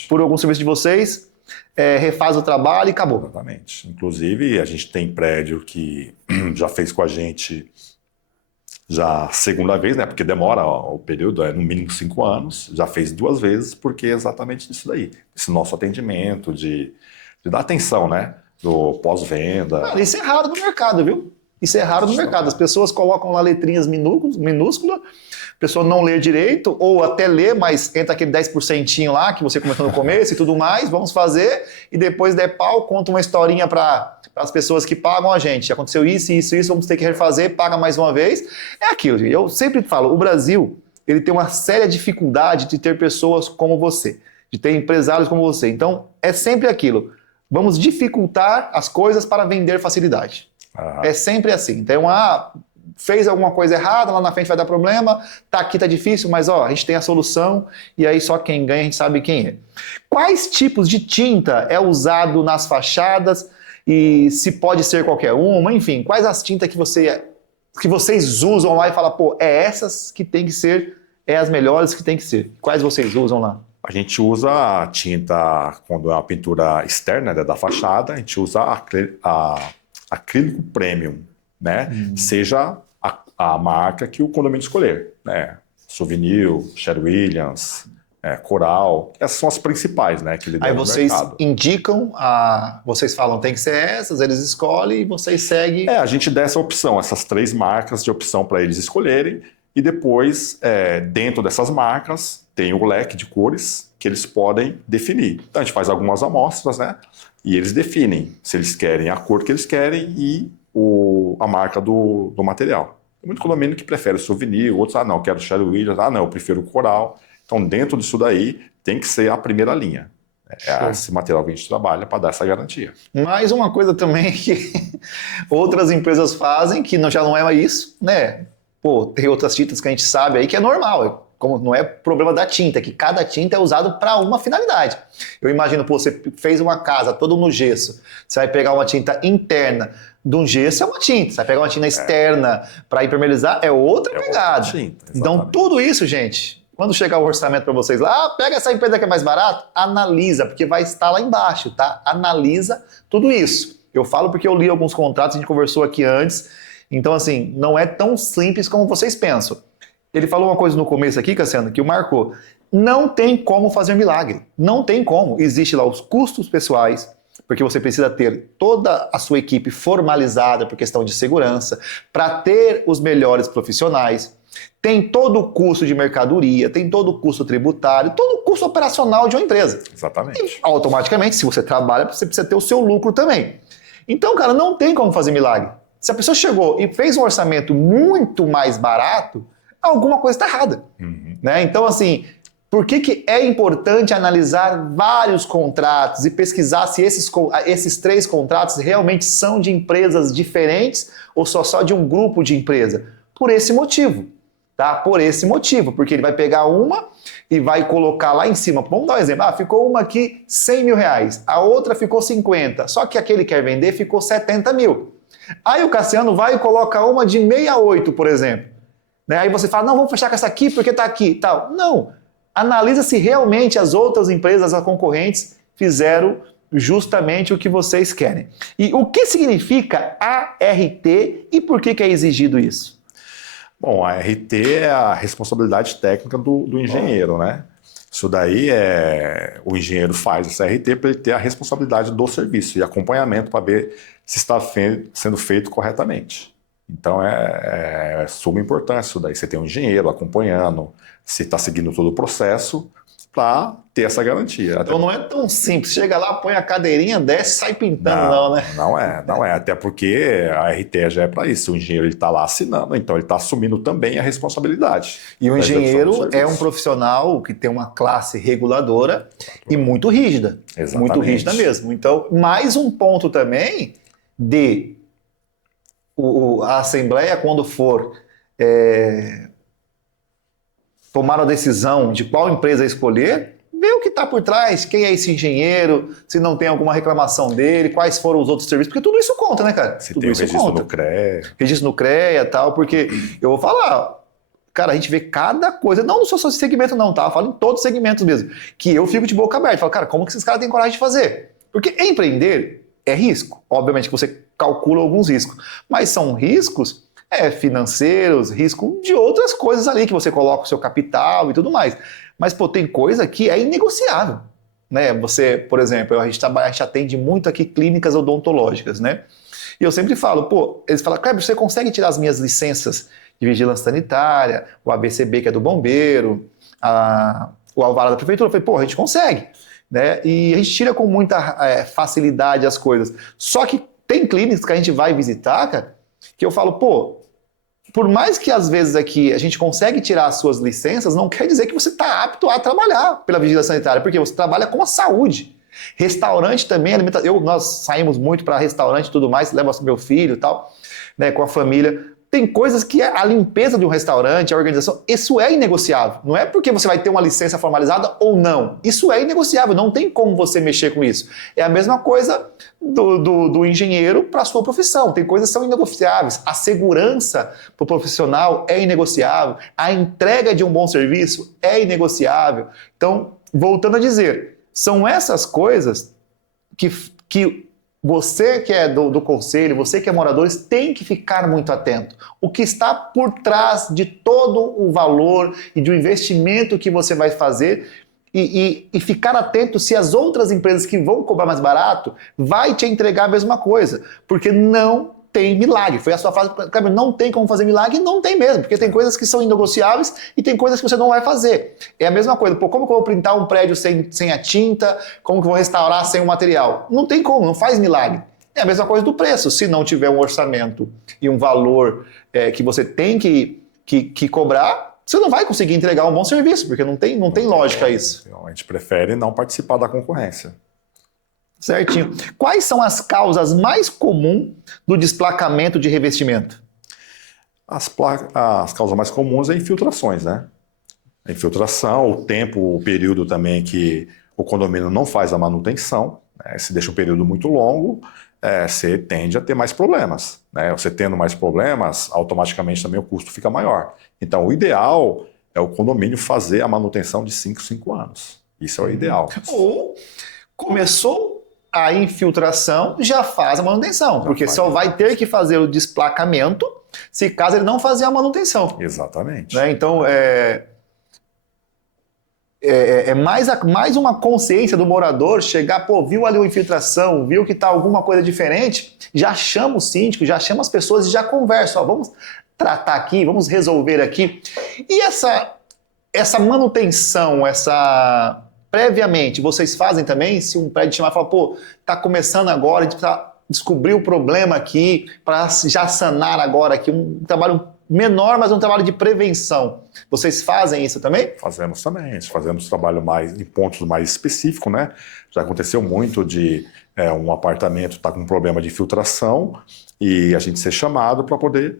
por algum serviço de vocês, refaz o trabalho e acabou. Exatamente. Inclusive, a gente tem prédio que já fez com a gente já a segunda vez, né? Porque demora o período, no mínimo 5 anos, já fez 2 vezes, porque é exatamente isso daí. Esse nosso atendimento, de dar atenção, né? Do pós-venda. Isso é raro no mercado, viu? Isso é raro no mercado. As pessoas colocam lá letrinhas minúsculas, a pessoa não lê direito, ou até lê, mas entra aquele 10% lá que você comentou no começo e tudo mais, vamos fazer, e depois der pau, conta uma historinha para as pessoas que pagam a gente. Aconteceu isso, vamos ter que refazer, paga mais uma vez. É aquilo, eu sempre falo, o Brasil, ele tem uma séria dificuldade de ter pessoas como você, de ter empresários como você. Então, é sempre aquilo, vamos dificultar as coisas para vender facilidade. É sempre assim. Então, fez alguma coisa errada, lá na frente vai dar problema, tá aqui, tá difícil, mas a gente tem a solução e aí só quem ganha a gente sabe quem é. Quais tipos de tinta é usado nas fachadas e se pode ser qualquer uma, enfim, quais as tintas que vocês usam lá e falam, pô, é essas que tem que ser, é as melhores que tem que ser. Quais vocês usam lá? A gente usa a tinta, quando é uma pintura externa, né, da fachada, a gente usa acrílico premium, né? Seja a marca que o condomínio escolher, né? Souvenir, Sherwin-Williams, Coral. Essas são as principais, né, que lideram Aí no vocês mercado. indicam, vocês falam tem que ser essas, eles escolhem e vocês seguem. A gente dá essa opção, essas 3 marcas de opção para eles escolherem, e depois, dentro dessas marcas, tem o leque de cores que eles podem definir. Então a gente faz algumas amostras, né? E eles definem se eles querem a cor que eles querem e a marca do material. Tem muito condomínio que prefere souvenir, outros, não, quero Sherwin Williams, não, eu prefiro coral. Então, dentro disso daí, tem que ser a primeira linha. Esse material que a gente trabalha para dar essa garantia. Mais uma coisa também que outras empresas fazem, que já não é isso, né? Pô, tem outras tintas que a gente sabe aí que é normal. Como não é problema da tinta, que cada tinta é usada para uma finalidade. Eu imagino, pô, você fez uma casa toda no gesso, você vai pegar uma tinta interna de um gesso, é uma tinta. Você vai pegar uma tinta externa para impermeabilizar, é outra pegada. Outra tinta, então, tudo isso, gente, quando chegar o orçamento para vocês lá, pega essa empresa que é mais barata, analisa, porque vai estar lá embaixo, tá? Analisa tudo isso. Eu falo porque eu li alguns contratos, a gente conversou aqui antes, então, assim, não é tão simples como vocês pensam. Ele falou uma coisa no começo aqui, Cassiano, que o marcou. Não tem como fazer milagre. Não tem como. Existe lá os custos pessoais, porque você precisa ter toda a sua equipe formalizada por questão de segurança, para ter os melhores profissionais. Tem todo o custo de mercadoria, tem todo o custo tributário, todo o custo operacional de uma empresa. Exatamente. E, automaticamente, se você trabalha, você precisa ter o seu lucro também. Então, cara, não tem como fazer milagre. Se a pessoa chegou e fez um orçamento muito mais barato, alguma coisa está errada. Né? Então, assim, por que é importante analisar vários contratos e pesquisar se esses 3 contratos realmente são de empresas diferentes ou só de um grupo de empresa? Por esse motivo. Tá? Por esse motivo, porque ele vai pegar uma e vai colocar lá em cima. Vamos dar um exemplo. Ficou uma aqui 100 mil reais, a outra ficou 50, só que aquele que quer vender ficou 70 mil. Aí o Cassiano vai e coloca uma de 68, por exemplo. Né? Aí você fala, não, vamos fechar com essa aqui porque está aqui. Tal. Não, analisa se realmente as outras empresas, as concorrentes, fizeram justamente o que vocês querem. E o que significa ART e por que é exigido isso? Bom, a ART é a responsabilidade técnica do engenheiro, né? Isso daí o engenheiro faz essa ART para ele ter a responsabilidade do serviço e acompanhamento para ver se está sendo feito corretamente. Então é suma importância isso daí. Você tem um engenheiro acompanhando, se está seguindo todo o processo para ter essa garantia. Então não é tão simples. Chega lá, põe a cadeirinha, desce e sai pintando, não, né? Não é. Até porque a RT já é para isso. O engenheiro está lá assinando, então ele está assumindo também a responsabilidade. E o engenheiro é um profissional que tem uma classe reguladora e muito rígida. Exatamente. Muito rígida mesmo. Então, mais um ponto também de a Assembleia, quando for tomar a decisão de qual empresa escolher, ver o que está por trás, quem é esse engenheiro, se não tem alguma reclamação dele, quais foram os outros serviços, porque tudo isso conta, né, cara? Se tudo tem o isso registro conta. no CREA. Registro no CREA e tal, porque eu vou falar, cara, a gente vê cada coisa, não no seu segmento não, tá? Eu falo em todos os segmentos mesmo, que eu fico de boca aberta, falo, cara, como que esses caras têm coragem de fazer? Porque empreender é risco, obviamente que você calcula alguns riscos, mas são riscos financeiros, risco de outras coisas ali, que você coloca o seu capital e tudo mais. Mas, pô, tem coisa que é inegociável, né? Você, por exemplo, a gente atende muito aqui clínicas odontológicas, né? E eu sempre falo, pô, eles falam, Kleber, você consegue tirar as minhas licenças de vigilância sanitária, o ABCB, que é do bombeiro, o alvará da prefeitura? Eu falei, pô, a gente consegue, né? E a gente tira com muita facilidade as coisas. Só que tem clínicas que a gente vai visitar, cara, que eu falo, pô, por mais que às vezes aqui a gente consegue tirar as suas licenças, não quer dizer que você está apto a trabalhar pela vigilância sanitária, porque você trabalha com a saúde. Restaurante também, alimentação. Nós saímos muito para restaurante e tudo mais, levo meu filho e tal, né, com a família. Tem coisas que a limpeza de um restaurante, a organização, isso é inegociável. Não é porque você vai ter uma licença formalizada ou não. Isso é inegociável, não tem como você mexer com isso. É a mesma coisa do engenheiro para a sua profissão. Tem coisas que são inegociáveis. A segurança para o profissional é inegociável. A entrega de um bom serviço é inegociável. Então, voltando a dizer, são essas coisas que você que é do conselho, você que é morador, tem que ficar muito atento. O que está por trás de todo o valor e do investimento que você vai fazer e ficar atento se as outras empresas que vão cobrar mais barato vai te entregar a mesma coisa, porque não tem milagre. Foi a sua frase, Kleber, não tem como fazer milagre, não tem mesmo, porque tem coisas que são inegociáveis e tem coisas que você não vai fazer. É a mesma coisa, pô, como que eu vou printar um prédio sem a tinta, como que eu vou restaurar sem o material? Não tem como, não faz milagre. É a mesma coisa do preço, se não tiver um orçamento e um valor que você tem que cobrar, você não vai conseguir entregar um bom serviço, porque não tem lógica isso. Então, a gente prefere não participar da concorrência. Certinho. Quais são as causas mais comuns do desplacamento de revestimento? As causas mais comuns é infiltrações, né? A infiltração, o tempo, o período também que o condomínio não faz a manutenção, né? Se deixa um período muito longo, você tende a ter mais problemas, né? Você tendo mais problemas, automaticamente também o custo fica maior. Então, o ideal é o condomínio fazer a manutenção de 5 anos. Isso é o ideal. Ou começou a infiltração, já faz a manutenção, porque só vai ter que fazer o desplacamento se caso ele não fazer a manutenção. Exatamente. Né? Então, mais uma consciência do morador chegar, pô, viu ali uma infiltração, viu que tá alguma coisa diferente, já chama o síndico, já chama as pessoas e já conversa, ó, vamos tratar aqui, vamos resolver aqui. E essa manutenção, previamente, vocês fazem também? Se um prédio chamar e falar, pô, tá começando agora, a gente precisa descobrir o problema aqui, para já sanar agora aqui, um trabalho menor, mas um trabalho de prevenção. Vocês fazem isso também? Fazemos também, fazemos trabalho em pontos mais específicos, né? Já aconteceu muito de um apartamento estar com um problema de filtração e a gente ser chamado para poder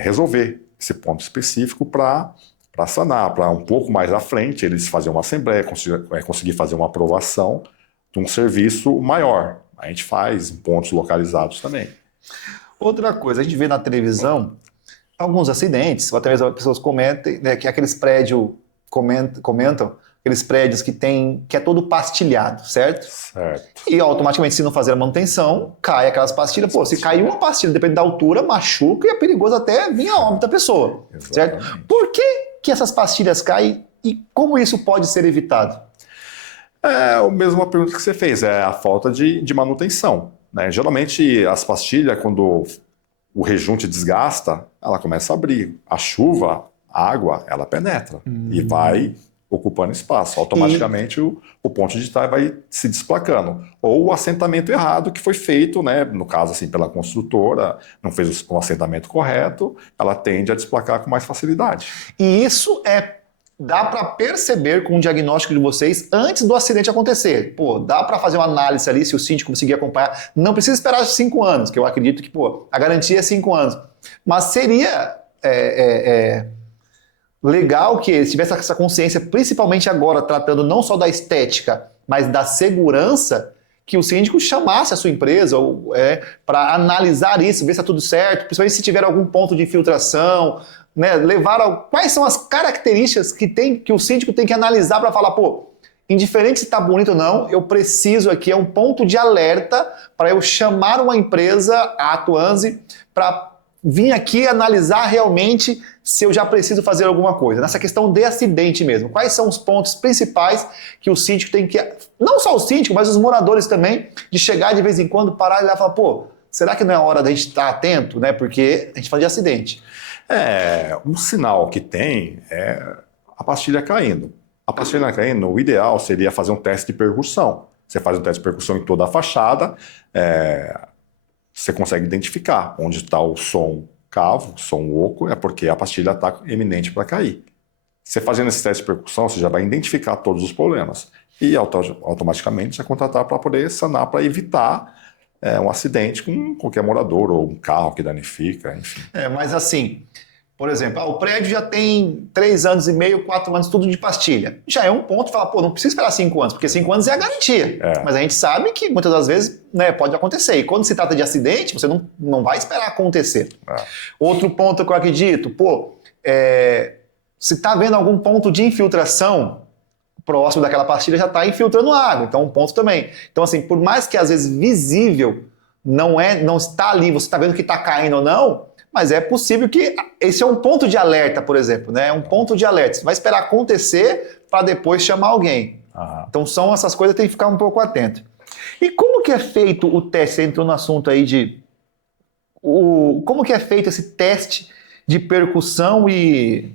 resolver esse ponto específico para sanar, para um pouco mais à frente eles fazerem uma assembleia, conseguir fazer uma aprovação de um serviço maior. A gente faz em pontos localizados também. Outra coisa, a gente vê na televisão alguns acidentes, ou até mesmo as pessoas comentam, né, que aqueles prédios comentam, aqueles prédios que é todo pastilhado, certo? Certo. E automaticamente, se não fazer a manutenção, cai aquelas pastilhas. Pô, se cair uma pastilha, dependendo da altura, machuca e é perigoso até vir a óbito da pessoa. Exatamente. Certo? Por que essas pastilhas caem e como isso pode ser evitado? É a mesma pergunta que você fez, é a falta de manutenção, né? Geralmente as pastilhas, quando o rejunte desgasta, ela começa a abrir. A chuva, a água, ela penetra e vai ocupando espaço. Automaticamente o ponto de trás vai se desplacando. Ou o assentamento errado que foi feito, né? No caso, assim, pela construtora, não fez o assentamento correto, ela tende a desplacar com mais facilidade. E isso dá para perceber com o diagnóstico de vocês antes do acidente acontecer. Pô, dá para fazer uma análise ali, se o síndico conseguir acompanhar. Não precisa esperar 5 anos, que eu acredito que, pô, a garantia é 5 anos. Mas seria legal que eles tivessem essa consciência, principalmente agora, tratando não só da estética, mas da segurança, que o síndico chamasse a sua empresa para analisar isso, ver se está tudo certo, principalmente se tiver algum ponto de infiltração, né, quais são as características que o síndico tem que analisar para falar, pô, indiferente se está bonito ou não, eu preciso aqui, é um ponto de alerta para eu chamar uma empresa, a Atuanze, para vir aqui analisar realmente se eu já preciso fazer alguma coisa. Nessa questão de acidente mesmo, quais são os pontos principais que o síndico tem que, não só o síndico, mas os moradores também, de chegar de vez em quando, parar e lá e falar, pô, será que não é hora da gente estar atento, né? Porque a gente fala de acidente. Um sinal que tem é a pastilha caindo. A pastilha caindo, o ideal seria fazer um teste de percussão. Você faz um teste de percussão em toda a fachada, você consegue identificar onde está o som cavo, som oco, é porque a pastilha está eminente para cair. Você fazendo esse teste de percussão, você já vai identificar todos os problemas. E automaticamente já contratar para poder sanar, para evitar um acidente com qualquer morador ou um carro que danifica, enfim. Mas assim, por exemplo, o prédio já tem 3 anos e meio, 4 anos, tudo de pastilha. Já é um ponto de falar, pô, não precisa esperar 5 anos, porque 5 anos é a garantia. Mas a gente sabe que muitas das vezes, né, pode acontecer. E quando se trata de acidente, você não vai esperar acontecer. Outro ponto que eu acredito, pô, se está vendo algum ponto de infiltração, próximo daquela pastilha já está infiltrando água, então um ponto também. Então assim, por mais que às vezes visível não está ali, você está vendo que está caindo ou não, mas é possível que esse é um ponto de alerta, por exemplo, né? É um ponto de alerta. Você vai esperar acontecer para depois chamar alguém. Então são essas coisas que tem que ficar um pouco atento. E como que é feito o teste? Você entrou no assunto aí de... como que é feito esse teste de percussão e...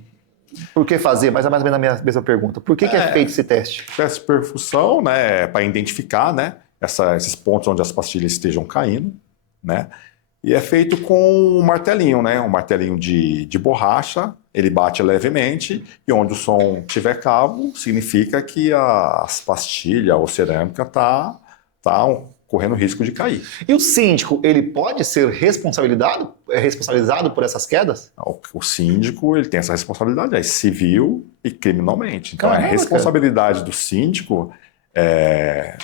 Por que fazer? Mas é mais ou menos a mesma pergunta. Por que é feito esse teste? Teste de perfusão, né, para identificar, né, esses pontos onde as pastilhas estejam caindo, né? E é feito com um martelinho, né? Um martelinho de borracha, ele bate levemente e onde o som tiver cabo, significa que as pastilhas ou cerâmica tá correndo risco de cair. E o síndico, ele pode ser responsabilizado por essas quedas? O síndico, ele tem essa responsabilidade aí, civil e criminalmente. Então, Caramba, a responsabilidade do síndico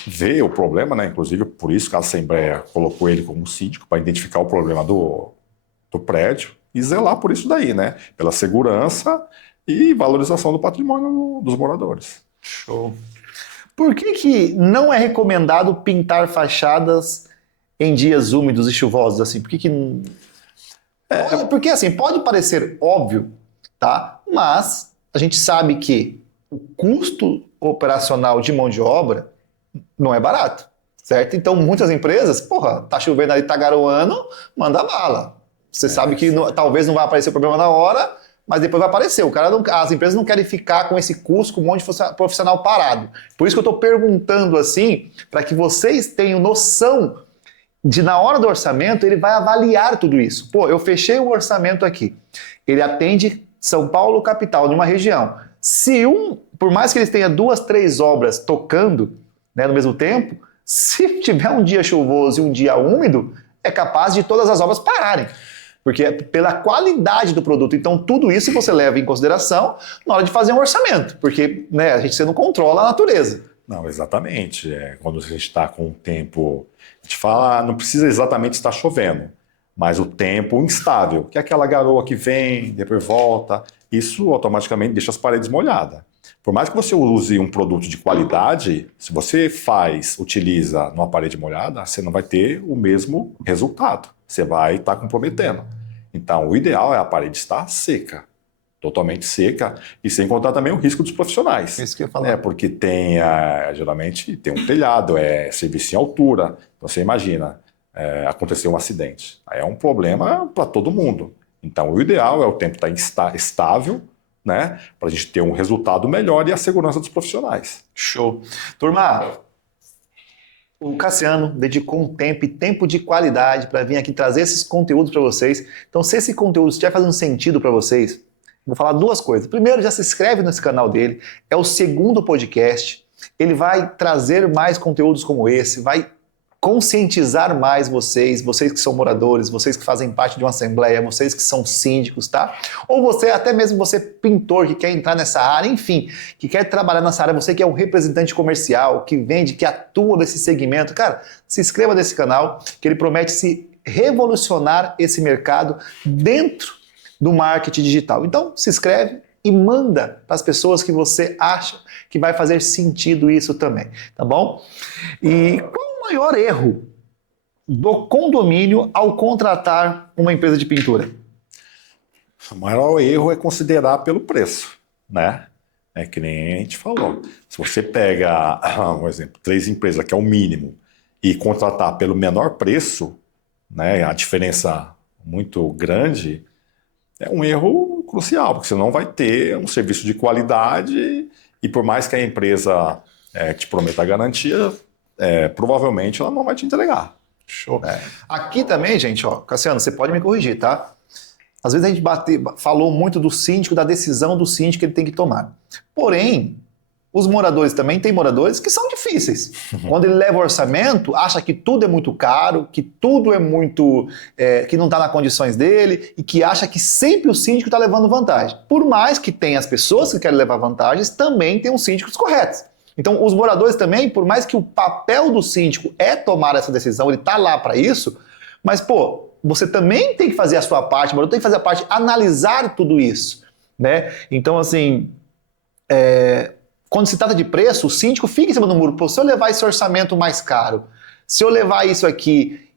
ver o problema, né? Inclusive, por isso que a Assembleia colocou ele como síndico, para identificar o problema do prédio e zelar por isso daí, né? Pela segurança e valorização do patrimônio dos moradores. Show. Por que não é recomendado pintar fachadas em dias úmidos e chuvosos assim? Porque assim, pode parecer óbvio, tá? Mas a gente sabe que o custo operacional de mão de obra não é barato, certo? Então muitas empresas, tá chovendo ali, tá garoando, manda bala. Você sabe que talvez não vai aparecer o problema na hora, mas depois vai aparecer. As empresas não querem ficar com esse custo, com um monte de profissional parado. Por isso que eu estou perguntando assim, para que vocês tenham noção de, na hora do orçamento, ele vai avaliar tudo isso. Eu fechei o orçamento aqui. Ele atende São Paulo, capital, de uma região. Por mais que eles tenham 2, 3 obras tocando, né, no mesmo tempo, se tiver um dia chuvoso e um dia úmido, é capaz de todas as obras pararem. Porque é pela qualidade do produto. Então, tudo isso você leva em consideração na hora de fazer um orçamento. Porque, né, você não controla a natureza. Não, exatamente. Quando a gente está com o tempo... A gente fala, não precisa exatamente estar chovendo, mas o tempo instável, que é aquela garoa que vem, depois volta, isso automaticamente deixa as paredes molhadas. Por mais que você use um produto de qualidade, se você utiliza numa parede molhada, você não vai ter o mesmo resultado. Você vai estar comprometendo. Então, o ideal é a parede estar seca, totalmente seca, e sem contar também o risco dos profissionais. Isso que eu ia falar. Porque geralmente tem um telhado, serviço em altura. Então, você imagina, acontecer um acidente. Aí é um problema para todo mundo. Então, o ideal é o tempo estar estável, né, para a gente ter um resultado melhor e a segurança dos profissionais. Show. Turma, o Cassiano dedicou um tempo de qualidade para vir aqui trazer esses conteúdos para vocês. Então, se esse conteúdo estiver fazendo sentido para vocês, vou falar 2 coisas. Primeiro, já se inscreve nesse canal dele. É o 2º podcast. Ele vai trazer mais conteúdos como esse, vai conscientizar mais vocês que são moradores, vocês que fazem parte de uma assembleia, vocês que são síndicos, tá? Ou até mesmo você pintor que quer entrar nessa área, enfim, que quer trabalhar nessa área, você que é um representante comercial, que vende, que atua nesse segmento, cara, se inscreva nesse canal, que ele promete se revolucionar esse mercado dentro do marketing digital. Então, se inscreve e manda para as pessoas que você acha que vai fazer sentido isso também, tá bom? E qual o maior erro do condomínio ao contratar uma empresa de pintura? O maior erro é considerar pelo preço, né? É que nem a gente falou. Se você pega, um exemplo, 3 empresas, que é o mínimo, e contratar pelo menor preço, né, a diferença muito grande, é um erro crucial, porque você não vai ter um serviço de qualidade e por mais que a empresa te prometa a garantia, provavelmente ela não vai te entregar. Show. Aqui também, gente, Cassiano, você pode me corrigir, tá? Às vezes a gente falou muito do síndico, da decisão do síndico que ele tem que tomar. Porém, os moradores também, tem moradores que são difíceis. Quando ele leva o orçamento, acha que tudo é muito caro, que tudo é muito... que não está nas condições dele e que acha que sempre o síndico está levando vantagem. Por mais que tenha as pessoas que querem levar vantagens, também tem os síndicos corretos. Então, os moradores também, por mais que o papel do síndico é tomar essa decisão, ele está lá para isso, mas, você também tem que fazer a sua parte, o morador tem que fazer a parte, analisar tudo isso, né? Então, assim... Quando se trata de preço, o síndico fica em cima do muro. Se eu levar esse orçamento mais caro, se eu levar isso aqui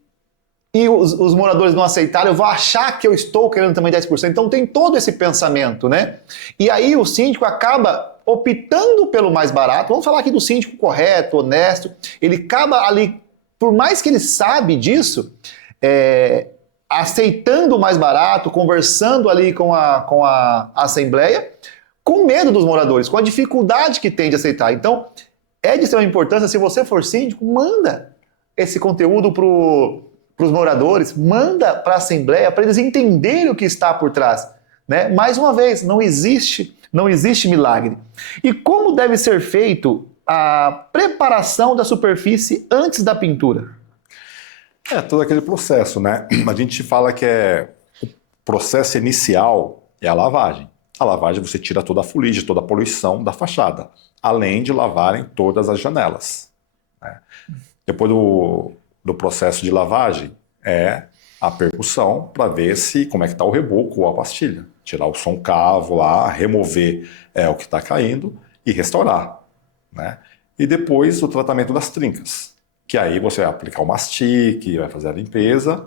e os moradores não aceitarem, eu vou achar que eu estou querendo também 10%. Então tem todo esse pensamento, né? E aí o síndico acaba optando pelo mais barato. Vamos falar aqui do síndico correto, honesto. Ele acaba ali, por mais que ele sabe disso, aceitando o mais barato, conversando ali com a assembleia, com medo dos moradores, com a dificuldade que tem de aceitar. Então, é de extrema importância, se você for síndico, manda esse conteúdo para os moradores, manda para a assembleia, para eles entenderem o que está por trás. Né? Mais uma vez, não existe milagre. E como deve ser feito a preparação da superfície antes da pintura? Todo aquele processo, né? A gente fala que o processo inicial é a lavagem. A lavagem você tira toda a fuligem, toda a poluição da fachada, além de lavarem todas as janelas. Né? Depois do processo de lavagem é a percussão para ver como é que está o reboco ou a pastilha. Tirar o concavo lá, remover o que está caindo e restaurar. Né? E depois o tratamento das trincas, que aí você vai aplicar o mastique, vai fazer a limpeza,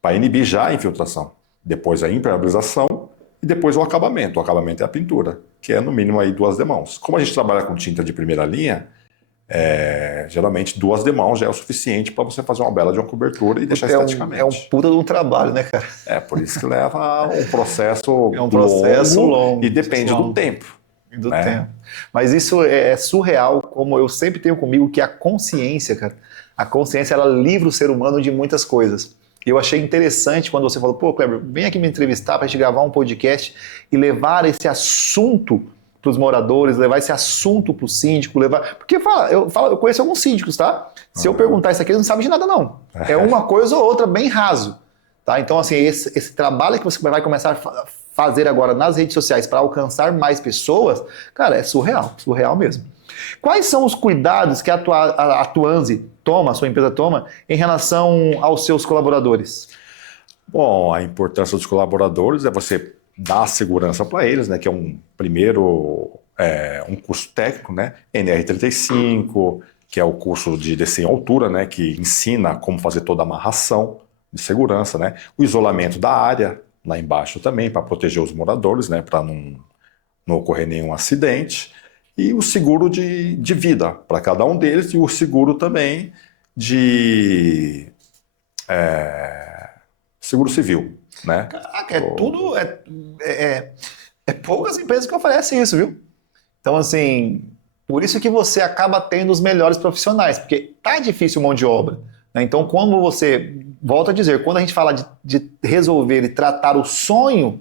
para inibir já a infiltração. Depois a impermeabilização e depois o acabamento. O acabamento é a pintura, que é no mínimo aí 2 demãos. Como a gente trabalha com tinta de primeira linha, geralmente 2 demãos já é o suficiente para você fazer uma bela de uma cobertura e deixar esteticamente. É um puta de um trabalho, né, cara? Por isso que leva um processo, longo e depende do tempo. Tempo. Mas isso é surreal, como eu sempre tenho comigo, que a consciência, cara, a consciência, ela livra o ser humano de muitas coisas. E eu achei interessante quando você falou, pô, Kleber, vem aqui me entrevistar para a gente gravar um podcast e levar esse assunto para os moradores, levar esse assunto para o síndico, Porque eu conheço alguns síndicos, tá? Se eu perguntar isso aqui, eles não sabem de nada, não. É uma coisa ou outra, bem raso. Tá? Então, assim, esse trabalho que você vai começar a fazer agora nas redes sociais para alcançar mais pessoas, cara, é surreal mesmo. Quais são os cuidados que a Tuanzi toma, a sua empresa toma, em relação aos seus colaboradores? Bom, a importância dos colaboradores é você dar segurança para eles, né, que é um curso técnico, né, NR35, que é o curso de desenho altura, né, que ensina como fazer toda a amarração de segurança, né, o isolamento da área, lá embaixo também, para proteger os moradores, né, para não ocorrer nenhum acidente, e o seguro de vida para cada um deles, e o seguro também de seguro civil. Né? Caraca, poucas empresas que oferecem isso, viu? Então, assim, por isso que você acaba tendo os melhores profissionais, porque tá difícil mão de obra. Né? Então, quando você, volto a dizer, quando a gente fala de resolver e tratar o sonho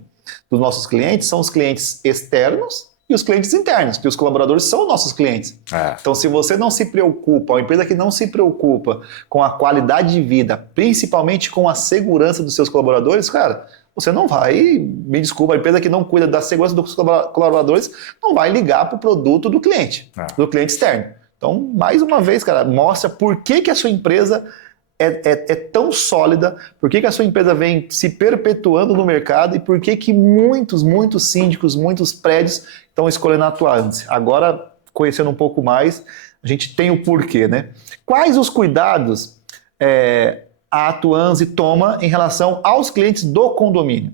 dos nossos clientes, são os clientes externos e os clientes internos, que os colaboradores são nossos clientes. Então, se você não se preocupa, uma empresa que não se preocupa com a qualidade de vida, principalmente com a segurança dos seus colaboradores, cara, você não vai, me desculpa, a empresa que não cuida da segurança dos colaboradores não vai ligar para o produto do cliente externo. Então, mais uma vez, cara, mostra por que a sua empresa é tão sólida, por que a sua empresa vem se perpetuando no mercado e por que muitos síndicos, muitos prédios estão escolhendo a Tuanzi. Agora, conhecendo um pouco mais, a gente tem o porquê, né? Quais os cuidados a Tuanzi toma em relação aos clientes do condomínio?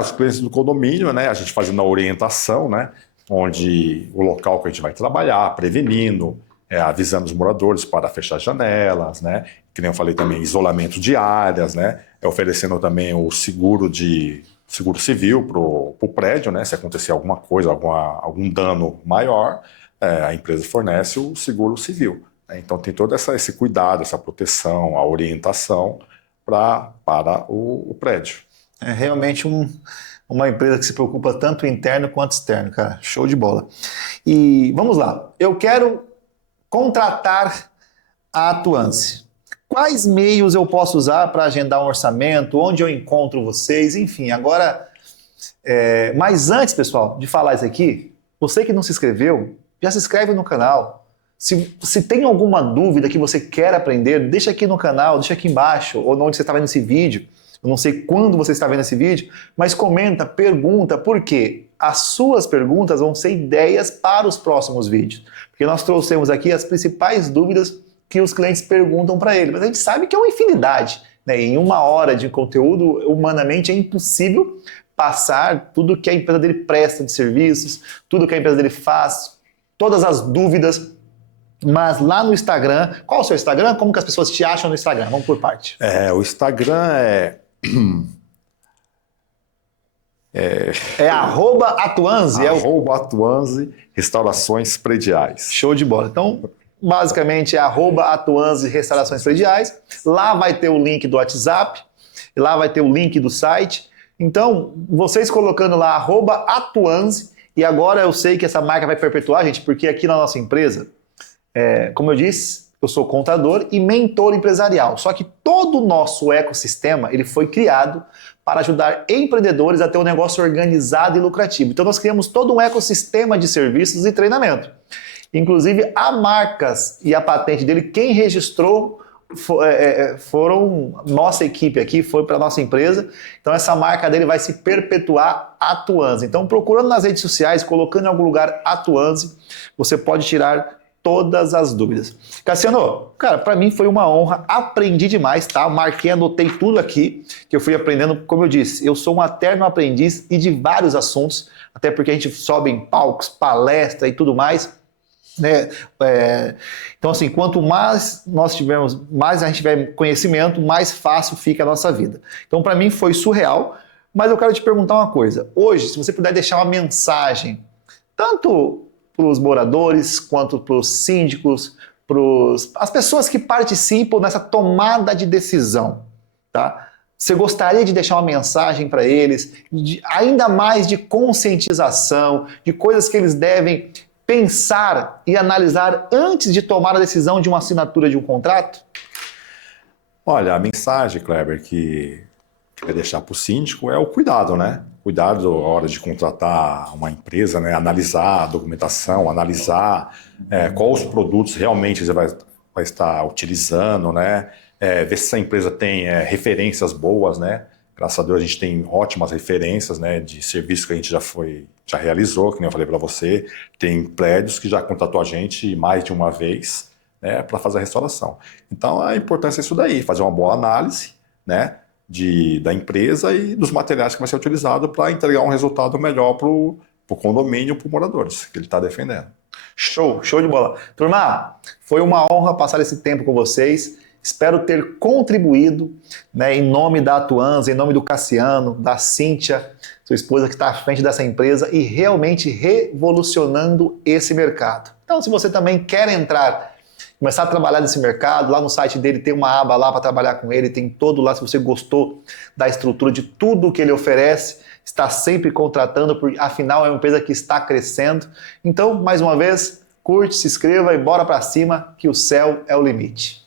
Os clientes do condomínio, né? A gente fazendo a orientação, né? Onde o local que a gente vai trabalhar, prevenindo, avisando os moradores para fechar janelas, né? Que nem eu falei também, isolamento de áreas, né? Oferecendo também o seguro civil para o prédio, né? Se acontecer alguma coisa, algum dano maior, a empresa fornece o seguro civil. Né? Então tem todo esse cuidado, essa proteção, a orientação para o prédio. É realmente uma empresa que se preocupa tanto interno quanto externo, cara. Show de bola. E vamos lá. Eu quero contratar a Tuanzi. Quais meios eu posso usar para agendar um orçamento? Onde eu encontro vocês? Enfim, agora... mas antes, pessoal, de falar isso aqui, você que não se inscreveu, já se inscreve no canal. Se tem alguma dúvida que você quer aprender, deixa aqui no canal, deixa aqui embaixo, ou onde você está vendo esse vídeo. Eu não sei quando você está vendo esse vídeo, mas comenta, pergunta, porque as suas perguntas vão ser ideias para os próximos vídeos. Porque nós trouxemos aqui as principais dúvidas que os clientes perguntam para ele. Mas a gente sabe que é uma infinidade. Né? Em 1 hora de conteúdo, humanamente, é impossível passar tudo que a empresa dele presta de serviços, tudo que a empresa dele faz, todas as dúvidas. Mas lá no Instagram, qual é o seu Instagram? Como que as pessoas te acham no Instagram? Vamos por parte. O Instagram É @Atuanzi. @Atuanzi Restaurações Prediais. Show de bola. Então, basicamente é @Atuanzi Restaurações Prediais. Lá vai ter o link do WhatsApp, lá vai ter o link do site. Então, vocês colocando lá @Atuanzi, e agora eu sei que essa marca vai perpetuar, gente, porque aqui na nossa empresa, como eu disse, eu sou contador e mentor empresarial. Só que todo o nosso ecossistema ele foi criado para ajudar empreendedores a ter um negócio organizado e lucrativo. Então nós criamos todo um ecossistema de serviços e treinamento. Inclusive a marcas e a patente dele, quem registrou foram nossa equipe aqui, foi para nossa empresa. Então essa marca dele vai se perpetuar Atuanzi. Então procurando nas redes sociais, colocando em algum lugar Atuanzi, você pode tirar todas as dúvidas. Cassiano, cara, para mim foi uma honra, aprendi demais, tá? Marquei, anotei tudo aqui que eu fui aprendendo. Como eu disse, eu sou um eterno aprendiz e de vários assuntos, até porque a gente sobe em palcos, palestra e tudo mais, né? Então assim, quanto mais nós tivermos, mais a gente tiver conhecimento, mais fácil fica a nossa vida. Então para mim foi surreal, mas eu quero te perguntar uma coisa. Hoje, se você puder deixar uma mensagem, tanto para os moradores, quanto para os síndicos, as pessoas que participam nessa tomada de decisão, tá? Você gostaria de deixar uma mensagem para eles, ainda mais de conscientização, de coisas que eles devem pensar e analisar antes de tomar a decisão de uma assinatura de um contrato? Olha, a mensagem, Kleber, que queria deixar para o síndico é o cuidado, né? Cuidado na hora de contratar uma empresa, né? Analisar a documentação, analisar quais os produtos realmente você vai estar utilizando, né? Ver se essa empresa tem referências boas, né? Graças a Deus a gente tem ótimas referências, né? De serviço que a gente já realizou, que nem eu falei para você. Tem prédios que já contratou a gente mais de uma vez, né? Para fazer a restauração. Então a importância é isso daí, fazer uma boa análise, né? Da empresa e dos materiais que vai ser utilizado para entregar um resultado melhor para o condomínio, para os moradores que ele está defendendo. Show de bola. Turma, foi uma honra passar esse tempo com vocês. Espero ter contribuído, né, em nome da Atuanzi, em nome do Cassiano, da Cíntia, sua esposa que está à frente dessa empresa e realmente revolucionando esse mercado. Então, se você também quer começar a trabalhar nesse mercado, lá no site dele tem uma aba lá para trabalhar com ele, tem todo lá, se você gostou da estrutura de tudo que ele oferece, está sempre contratando, porque afinal é uma empresa que está crescendo. Então, mais uma vez, curte, se inscreva e bora para cima, que o céu é o limite.